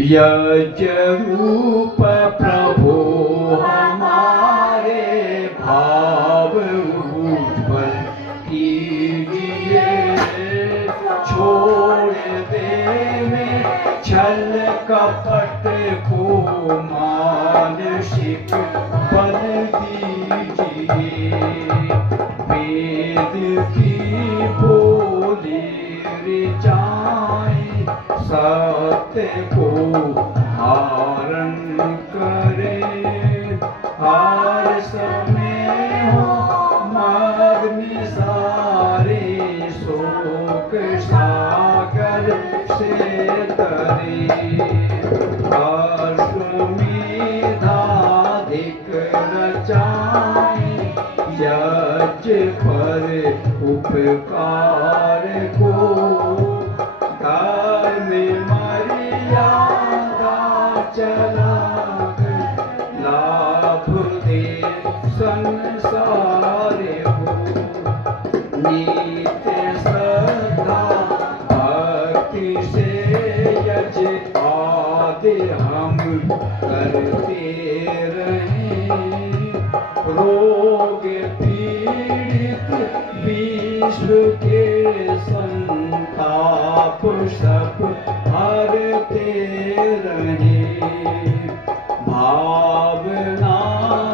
यज्ञ रूप प्रभु हमारे भाव उज्ज्वल कीजिए। छोड़ देने छल कपट को मानसिक बल दीजिए। वेद की बोली ऋचाएं सत्य को धारण करे। हर समय हो मग्न सारे शोक सागर से तरे। अश्वमेधाधिक रचाएं यज्ञ पर उपकार को। कर्म मर्यादा चला लाभ दे संसार हो। नित्य श्रद्धा भक्ति से यज्ञ आदि हम करते रहें। रोग पीड़ित विश्व के संताप सब हरते रहे। भावना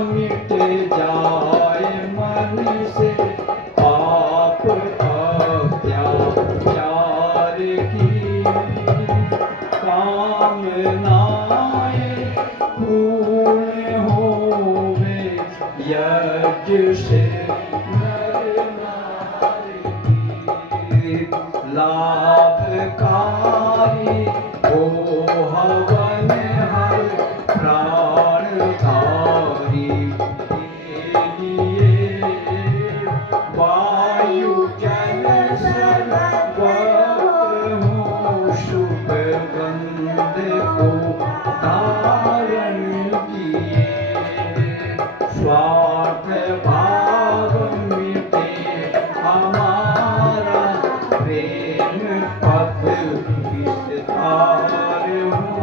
मिट जाए मन से पाप अत्याचार की। कामनाएं पूर्ण होवे यज्ञ से नर नारी की। लाभकारी हो हवन हर प्राणधारी के लिए। वायु जल सर्व हो शुभ गंध को धारण किए। स्वार्थ भाव मिटे हमारा प्रेम पथ विस्तार हो।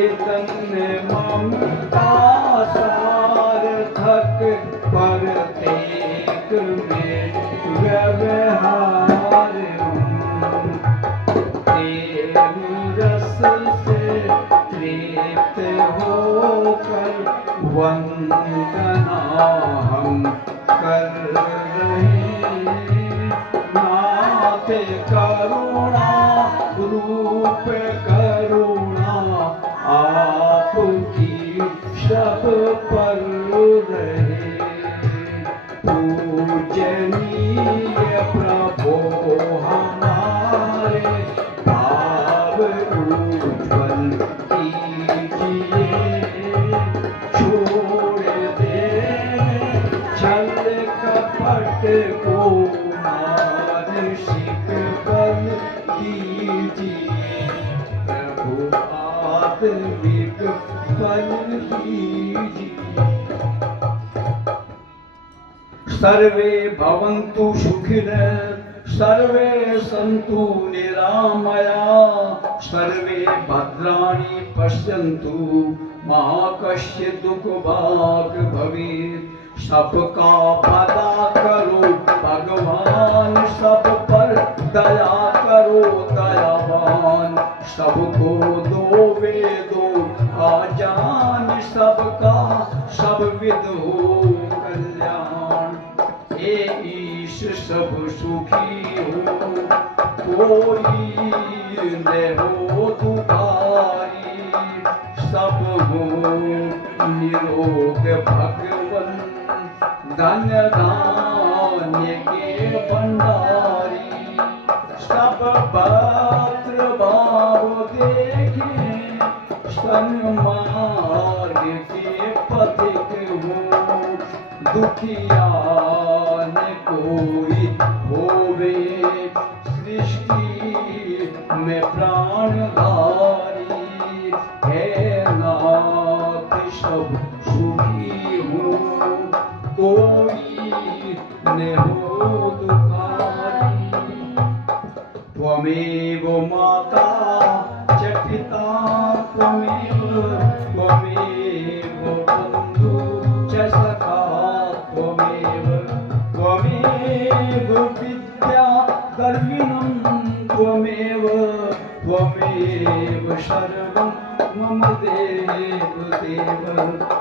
इतने ममता सार्थक करुणा रूप करुणा आपकी सब पर रहे। पूजनीय प्रभो हमारे भाव उज्ज्वल कीजिए। छोड़ दे छल कपट को मानसिक बल कीजिए। प्रभु आत्मिक बल कीजिए। सर्वे भवन्तु सुखिनः सर्वे सन्तु निरामया सर्वे भद्राणि पश्यन्तु मा कश्चित् दुःखभाग् भवेत्। सबका भला करो भगवान सब पर दया करो दयावान। सबको दो वेदो आजान सबका सब विद हो कल्याण। हे ईश सब सुखी हो कोई न हो दुखारी। सब हो निरोग भगवन धन धान्य के भंडारी। सब भद्र भाव देखे सन्मार्ग के पथिक हो। दुखिया न कोई होवे सृष्टि में प्राणधारी। है नाथ सब सुखी हो कोई न हो दुखारी। त्वमेव माता च पिता त्वमेव बन्धु च सखा त्वमेव विद्या द्रविणं त्वमेव सर्वं मम देव देव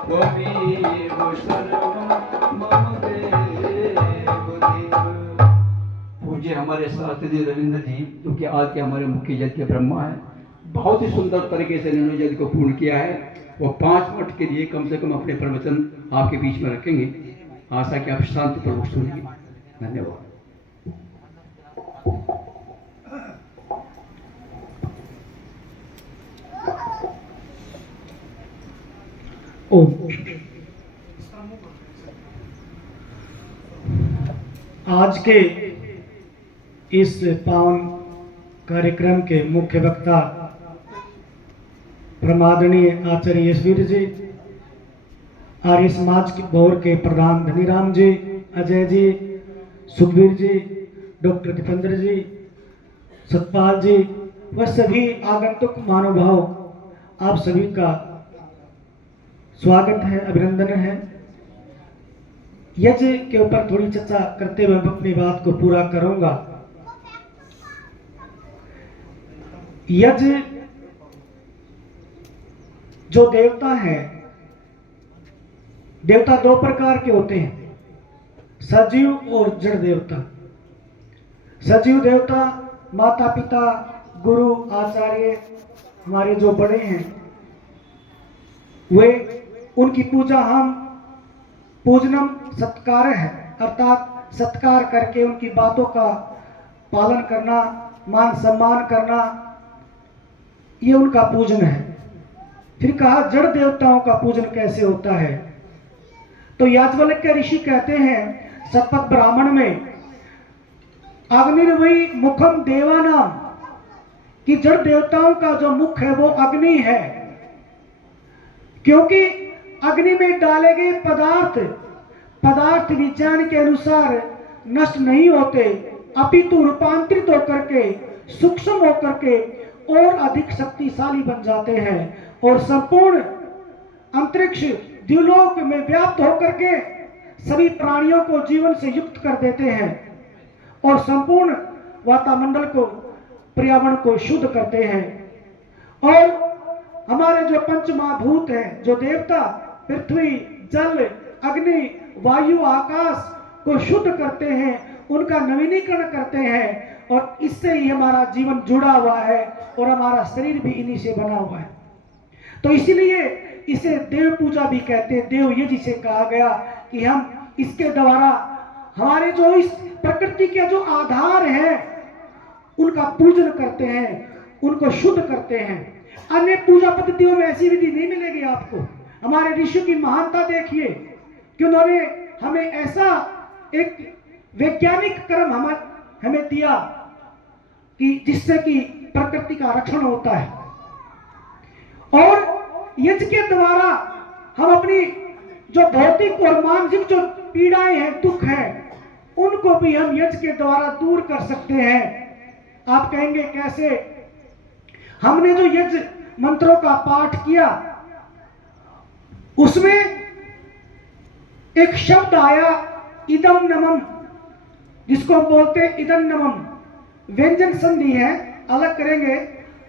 त्वमेव सर्वं मम देव देव। पूज्य हमारे शास्त्री रविंद्र जी जो कि आज के हमारे मुख्य यज्ञ के ब्रह्मा है, बहुत ही सुंदर तरीके से इन्होंने यज्ञ को पूर्ण किया है। वो 5 मिनट के लिए कम से कम अपने प्रवचन आपके बीच में रखेंगे। आशा कि आप शांतिपूर्वक सुनिए। धन्यवाद। ओम। आज के इस पावन कार्यक्रम के मुख्य वक्ता परमादरणीय आचार्य यशवीर जी, आर्य समाज के बोर के प्रधान धनीराम जी, अजय जी, सुखबीर जी, डॉक्टर दीपेंद्र जी, सतपाल जी व सभी आगंतुक महानुभाव, आप सभी का स्वागत है, अभिनंदन है। यज्ञ के ऊपर थोड़ी चर्चा करते हुए अपनी बात को पूरा करूंगा। यज्ञ जो देवता है, देवता 2 प्रकार के होते हैं, सजीव और जड़ देवता। सजीव देवता माता पिता गुरु आचार्य हमारे जो बड़े हैं, वे उनकी पूजा हम पूजनम सत्कार है, अर्थात सत्कार करके उनकी बातों का पालन करना, मान सम्मान करना, ये उनका पूजन है। फिर कहा जड़ देवताओं का पूजन कैसे होता है, तो याज्ञवल्क्य ऋषि कहते हैं शतपथ ब्राह्मण में, अग्निर्वै मुखम देवानाम, कि जड़ देवताओं का जो मुख है वो अग्नि है, क्योंकि अग्नि में डाले गए पदार्थ विज्ञान के अनुसार नष्ट नहीं होते, अपितु रूपांतरित होकर के सूक्ष्म होकर के और अधिक शक्तिशाली बन जाते हैं और संपूर्ण अंतरिक्ष द्युलोक में व्याप्त होकर के सभी प्राणियों को जीवन से युक्त कर देते हैं और संपूर्ण वातावरण को, पर्यावरण को शुद्ध करते हैं। और हमारे जो पंच महाभूत हैं, जो देवता पृथ्वी, जल, अग्नि, वायु, आकाश को शुद्ध करते हैं उनका नवीनीकरण करते हैं, और इससे ही हमारा जीवन जुड़ा हुआ है और हमारा शरीर भी इन्हीं से बना हुआ है। तो इसीलिए इसे देव पूजा भी कहते हैं। देव ये जिसे कहा गया कि हम इसके द्वारा हमारे जो इस प्रकृति के जो आधार है उनका पूजन करते हैं, उनको शुद्ध करते हैं। अन्य पूजा पद्धतियों में ऐसी विधि नहीं मिलेगी आपको। हमारे ऋषि की महानता देखिए कि उन्होंने हमें ऐसा एक वैज्ञानिक कर्म हमें दिया कि जिससे कि प्रकृति का रक्षण होता है, और यज्ञ के द्वारा हम अपनी जो भौतिक और मानसिक जो पीड़ाएं हैं, दुख हैं, उनको भी हम यज्ञ के द्वारा दूर कर सकते हैं। आप कहेंगे कैसे? हमने जो यज्ञ मंत्रों का पाठ किया उसमें एक शब्द आया इदम नमम, जिसको बोलते इदम नमम, व्यंजन संधि है, अलग करेंगे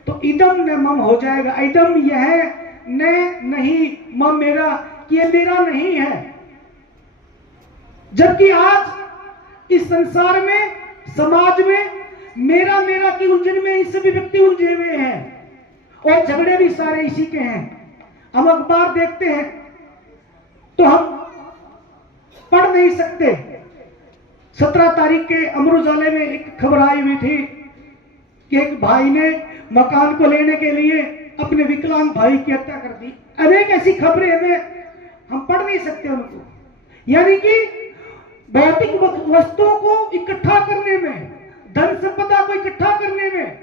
तो इदम नमम हो जाएगा। इदम यह, न नहीं, मम मेरा, ये मेरा नहीं है। जबकि आज इस संसार में, समाज में मेरा मेरा की उलझन में इस सभी व्यक्ति उलझे हुए हैं, और झगड़े भी सारे इसी के हैं। हम अखबार देखते हैं तो हम पढ़ नहीं सकते। 17 तारीख के अमर उजाले में एक खबर आई हुई थी कि एक भाई ने मकान को लेने के लिए अपने विकलांग भाई की हत्या कर दी। अनेक ऐसी खबरें हमें, हम पढ़ नहीं सकते उनको। यानी कि भौतिक वस्तुओं को इकट्ठा करने में, धन संपदा को इकट्ठा करने में,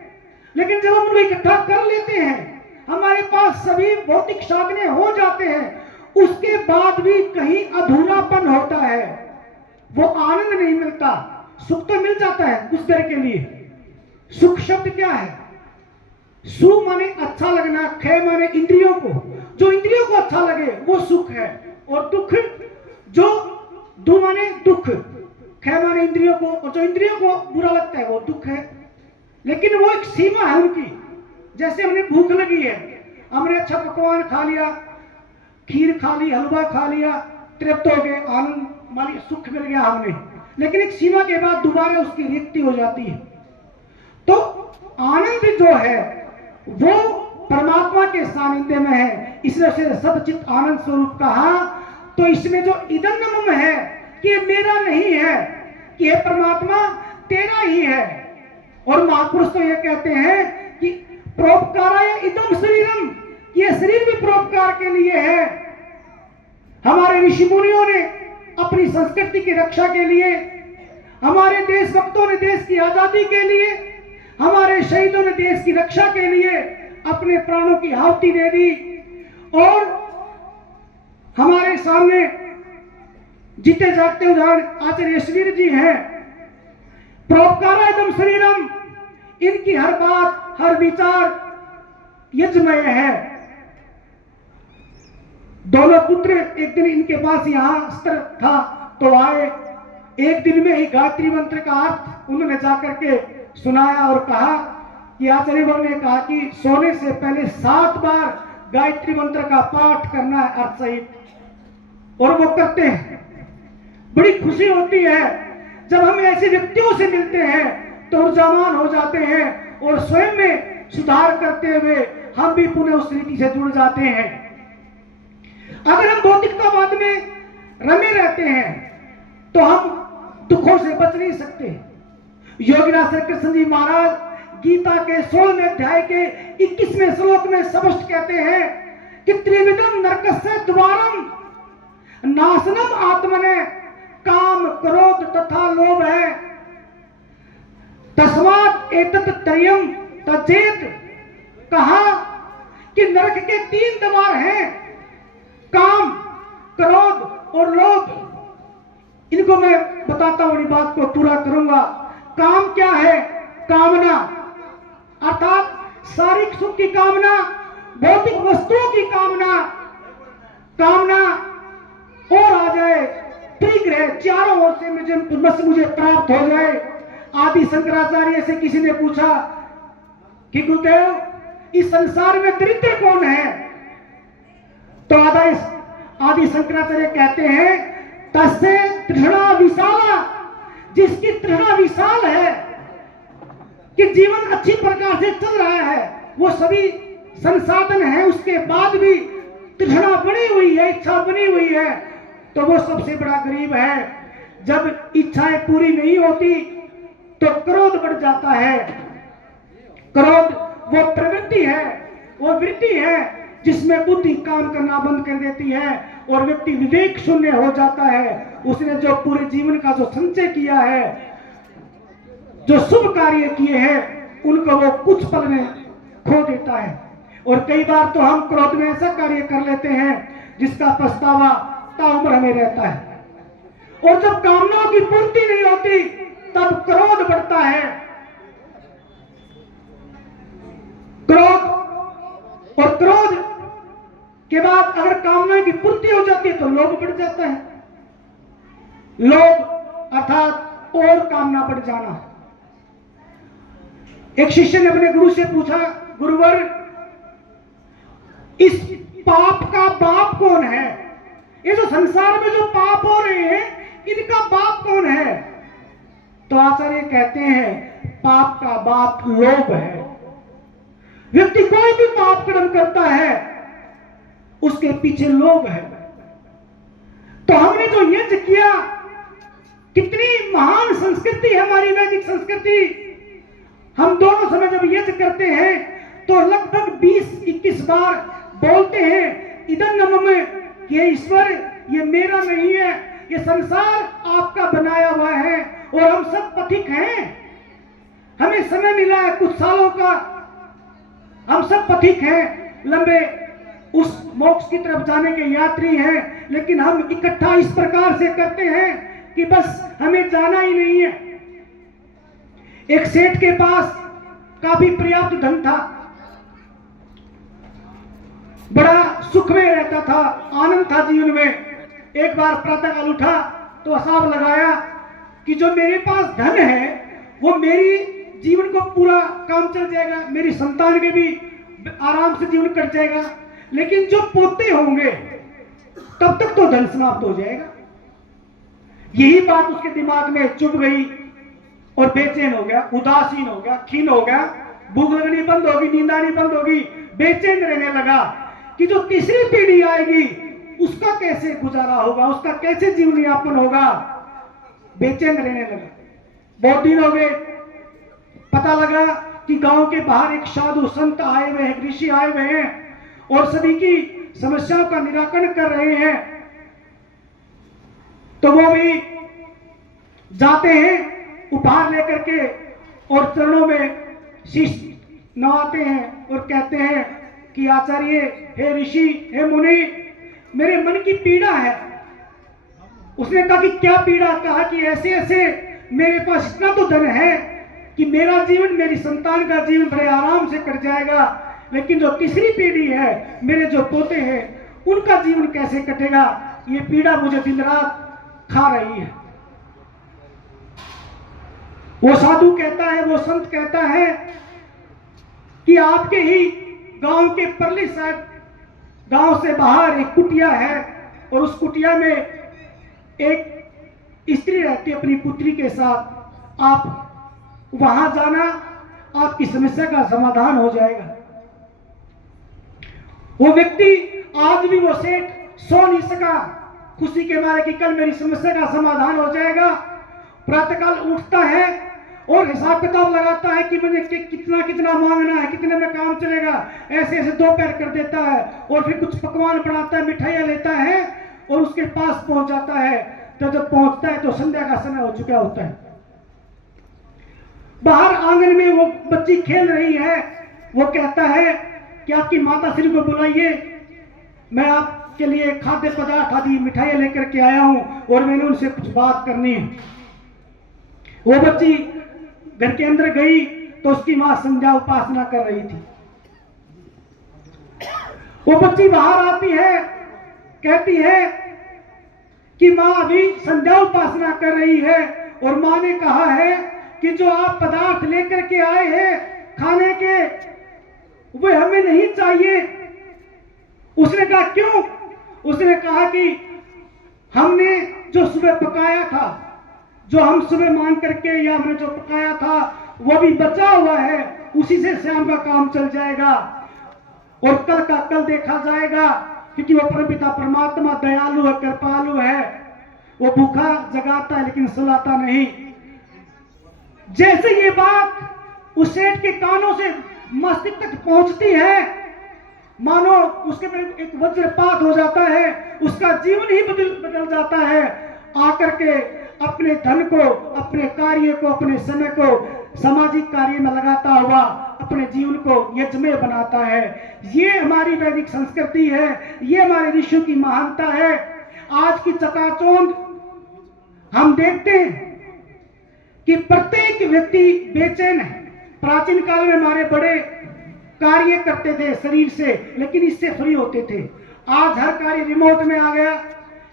लेकिन जब हम उनको इकट्ठा कर लेते हैं, हमारे पास सभी भौतिक साधने हो जाते हैं, उसके बाद भी कहीं अधूरापन होता है, वो आनंद नहीं मिलता। सुख तो मिल जाता है कुछ देर के लिए। सुख शब्द क्या है? सु माने अच्छा लगना, खे माने इंद्रियों को, जो इंद्रियों को अच्छा लगे वो सुख है। और दुख, जो दु माने दुख, खे माने इंद्रियों को, और जो इंद्रियों को बुरा लगता है वो दुख है। लेकिन वो एक सीमा है उनकी। जैसे हमने भूख लगी है, हमने अच्छा पकवान खा लिया, खीर खा ली, हलवा खा लिया, तृप्त हो गए, आनंद मानी, सुख मिल गया हमने, लेकिन एक सीमा के बाद दोबारा उसकी रिक्ति हो जाती है। तो आनंद जो है वो परमात्मा के सानिध्य में है, इसलिए उसे सदचित आनंद स्वरूप कहा। तो इसमें जो इदन्नमम है कि ये मेरा नहीं है, कि ये परमात्मा तेरा ही है। और महापुरुष तो ये कहते हैं कि परोपकाराय इदम शरीरम, ये शरीर भी परोपकार के लिए है। हमारे ऋषि मुनियों ने अपनी संस्कृति की रक्षा के लिए, हमारे देशभक्तों ने देश की आजादी के लिए, हमारे शहीदों ने देश की रक्षा के लिए अपने प्राणों की आहुति दे दी। और हमारे सामने जीते जागते उदाहरण आचार्य यशवीर जी हैं। परोपकाराय इदम शरीरम, इनकी हर बात, हर विचार यज्ञमय है। दोनों पुत्र एक दिन इनके पास यहाँ अस्त्र था तो आए, एक दिन में ही गायत्री मंत्र का अर्थ उन्होंने जाकर के सुनाया और कहा कि आचार्य ने कहा कि सोने से पहले 7 बार गायत्री मंत्र का पाठ करना है अर्थ सहित, और वो करते हैं। बड़ी खुशी होती है जब हम ऐसे व्यक्तियों से मिलते हैं तो ऊर्जावान हो जाते हैं और स्वयं में सुधार करते हुए हम भी पुनः उस रीति से जुड़ जाते हैं। अगर हम भौतिकतावाद में रमे रहते हैं तो हम दुखों से बच नहीं सकते। योगीराज श्री कृष्ण जी महाराज गीता के 16वें अध्याय के 21वें श्लोक में स्पष्ट कहते हैं कि त्रिविधम नरकस्य द्वारम नाशनम आत्मने, काम, क्रोध तथा लोभ है, तस्मात् एतत् त्रयम् त्यजेत। कहा कि नरक के 3 द्वार हैं, काम, क्रोध और लोभ। इनको मैं बताता हूं, बात को पूरा करूंगा। काम क्या है? कामना, अर्थात शारीरिक सुख की कामना, भौतिक वस्तुओं की कामना, कामना और आ जाए त्रिग्रह, चारों ओर से मुझे प्राप्त हो जाए। आदि शंकराचार्य से किसी ने पूछा कि गुरुदेव इस संसार में दरिद्र कौन है? तो आदि शंकराचार्य कहते हैं तस्य तृष्णा विशाला, जिसकी तृष्णा विशाल है कि जीवन अच्छी प्रकार से चल रहा है, वो सभी संसाधन है, उसके बाद भी तृष्णा बनी हुई है, इच्छा बनी हुई है, तो वो सबसे बड़ा गरीब है। जब इच्छाएं पूरी नहीं होती तो क्रोध बढ़ जाता है। क्रोध वो प्रवृत्ति है, वो वृत्ति है जिसमें बुद्धि काम करना बंद कर देती है और व्यक्ति विवेक शून्य हो जाता है। उसने जो पूरे जीवन का जो संचय किया है, जो शुभ कार्य किए हैं, उनको वो कुछ पल में खो देता है। और कई बार तो हम क्रोध में ऐसा कार्य कर लेते हैं जिसका पछतावा ताउम्र हमें रहता है। और जब कामनाओं की पूर्ति नहीं होती तब क्रोध बढ़ता है। क्रोध और क्रोध के बाद अगर कामना की पूर्ति हो जाती है तो लोभ बढ़ जाता है। लोभ अर्थात और कामना बढ़ जाना। एक शिष्य ने अपने गुरु से पूछा, गुरुवर, इस पाप का बाप कौन है? ये जो संसार में जो पाप हो रहे हैं, इनका बाप कौन है? तो आचार्य कहते हैं, पाप का बाप लोभ है। व्यक्ति कोई भी पाप कर्म करता है, उसके पीछे लोभ है। तो हमने जो यज्ञ किया, कितनी महान संस्कृति है हमारी वैदिक संस्कृति। हम दोनों समय जब यज्ञ करते हैं तो लगभग 20-21 बार बोलते हैं, इदं न मम, ये ईश्वर ये मेरा नहीं है, ये संसार आपका बनाया हुआ है और हम सब पथिक हैं। हमें समय मिला है कुछ सालों का, हम सब पथिक हैं, लंबे उस मोक्ष की तरफ जाने के यात्री हैं, लेकिन हम इकट्ठा इस प्रकार से करते हैं कि बस हमें जाना ही नहीं है। एक सेठ के पास काफी पर्याप्त धन था, बड़ा सुख में रहता था, आनंद था जीवन में। एक बार प्रातःकाल उठा तो हिसाब लगाया कि जो मेरे पास धन है वो मेरी जीवन को पूरा काम चल जाएगा, मेरी संतान के भी आराम से जीवन कट जाएगा, लेकिन जो पोते होंगे तब तक तो धन समाप्त हो जाएगा। यही बात उसके दिमाग में चुभ गई और बेचैन हो गया, उदासीन हो गया, खीन हो गया, भूख लगनी बंद होगी, नींद आनी बंद होगी, बेचैन रहने लगा कि जो तीसरी पीढ़ी आएगी उसका कैसे गुजारा होगा, उसका कैसे जीवन यापन होगा। बेचैन रहने लगा। बहुत दिन हो गए, पता लगा कि गांव के बाहर एक साधु संत आए हुए हैं, ऋषि आए हुए हैं और सभी की समस्याओं का निराकरण कर रहे हैं। तो वो भी जाते हैं उपहार लेकर के और चरणों में शीश नवाते हैं और कहते हैं कि आचार्य, हे ऋषि, हे मुनि, मेरे मन की पीड़ा है। उसने कहा कि क्या पीड़ा? कहा कि ऐसे ऐसे मेरे पास इतना तो धन है कि मेरा जीवन, मेरी संतान का जीवन बड़े आराम से कट जाएगा, लेकिन जो तीसरी पीढ़ी है, मेरे जो पोते हैं, उनका जीवन कैसे कटेगा, ये पीड़ा मुझे दिन रात खा रही है। वो साधु कहता है, वो संत कहता है कि आपके ही गांव के परली साइड, गांव से बाहर एक कुटिया है और उस कुटिया में एक स्त्री रहती है अपनी पुत्री के साथ। आप वहां जाना, आपकी समस्या का समाधान हो जाएगा। वो व्यक्ति आज भी, वो सेठ सो नहीं सका खुशी के मारे कि कल मेरी समस्या का समाधान हो जाएगा। प्रातःकाल उठता है और हिसाब किताब लगाता है कि मुझे कितना कितना मांगना है, कितने में काम चलेगा, ऐसे ऐसे दो पैर कर देता है और फिर कुछ पकवान बनाता है, मिठाइयां लेता है और उसके पास पहुंच जाता है। तो जब पहुंचता है तो संध्या का समय हो चुका होता है। बाहर आंगन में वो बच्ची खेल रही है। वो कहता है कि आपकी माता श्री को बुलाइए, मैं आपके लिए खाद्य पदार्थ आदि मिठाइयां लेकर के आया हूं और मैंने उनसे कुछ बात करनी है। वो बच्ची घर के अंदर गई तो उसकी मां संध्या उपासना कर रही थी। वो बच्ची बाहर आती है, कहती है कि मां अभी संध्या उपासना कर रही है और मां ने कहा है कि जो आप पदार्थ लेकर के आए हैं खाने के, वे हमें नहीं चाहिए। उसने कहा क्यों? उसने कहा कि हमने जो सुबह पकाया था, जो हम सुबह मान करके या हमने जो पकाया था वो भी बचा हुआ है, उसी से शाम का काम चल जाएगा और कल का कल देखा जाएगा, क्योंकि वो परमपिता परमात्मा दयालु है, कृपालु है। वो भूखा जगाता है लेकिन सुलाता नहीं। जैसे ये बात उस सेठ के कानों से मस्तिष्क तक पहुंचती है, मानो उसके पर एक वज्रपात हो जाता है, उसका जीवन ही बदल जाता है। आकर के अपने धन को, अपने कार्य को, अपने समय को सामाजिक कार्य में लगाता हुआ अपने जीवन को यज्ञमय बनाता है। ये हमारी वैदिक संस्कृति है, ये हमारे ऋषियों की महानता है। आज की चकाचौंध हम देखते हैं कि प्रत्येक व्यक्ति बेचैन है। प्राचीन काल में हमारे बड़े कार्य करते थे शरीर से, लेकिन इससे फ्री होते थे। आज हर कार्य रिमोट में आ गया,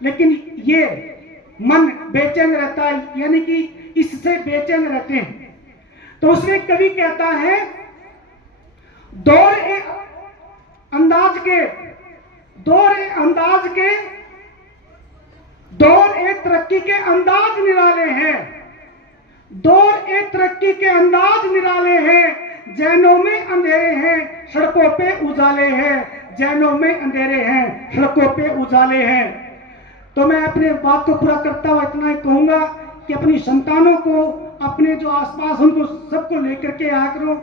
लेकिन ये मन बेचैन रहता है, यानी कि इससे बेचैन रहते हैं। तो उसमें कवि कहता है, दौर ए अंदाज के, दौर ए अंदाज के, दौर ए तरक्की के अंदाज निराले हैं, दौर ए तरक्की के अंदाज निराले हैं। जैनों में अंधेरे हैं, सड़कों पे उजाले हैं, जैनों में अंधेरे हैं, सड़कों पे उजाले हैं। तो मैं अपने बात को पूरा करता हुआ इतना ही कहूंगा कि अपनी संतानों को, अपने जो आसपास उनको सबको लेकर के आया करो।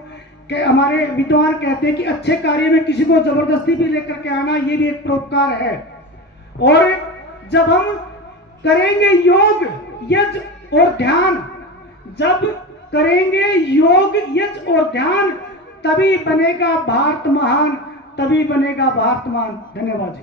कि हमारे विद्वान कहते हैं कि अच्छे कार्य में किसी को जबरदस्ती भी लेकर के आना, ये भी एक परोपकार है। और जब हम करेंगे योग, यज्ञ और ध्यान, जब करेंगे योग, यज्ञ और ध्यान, तभी बनेगा भारत महान, तभी बनेगा भारत महान। धन्यवाद जी।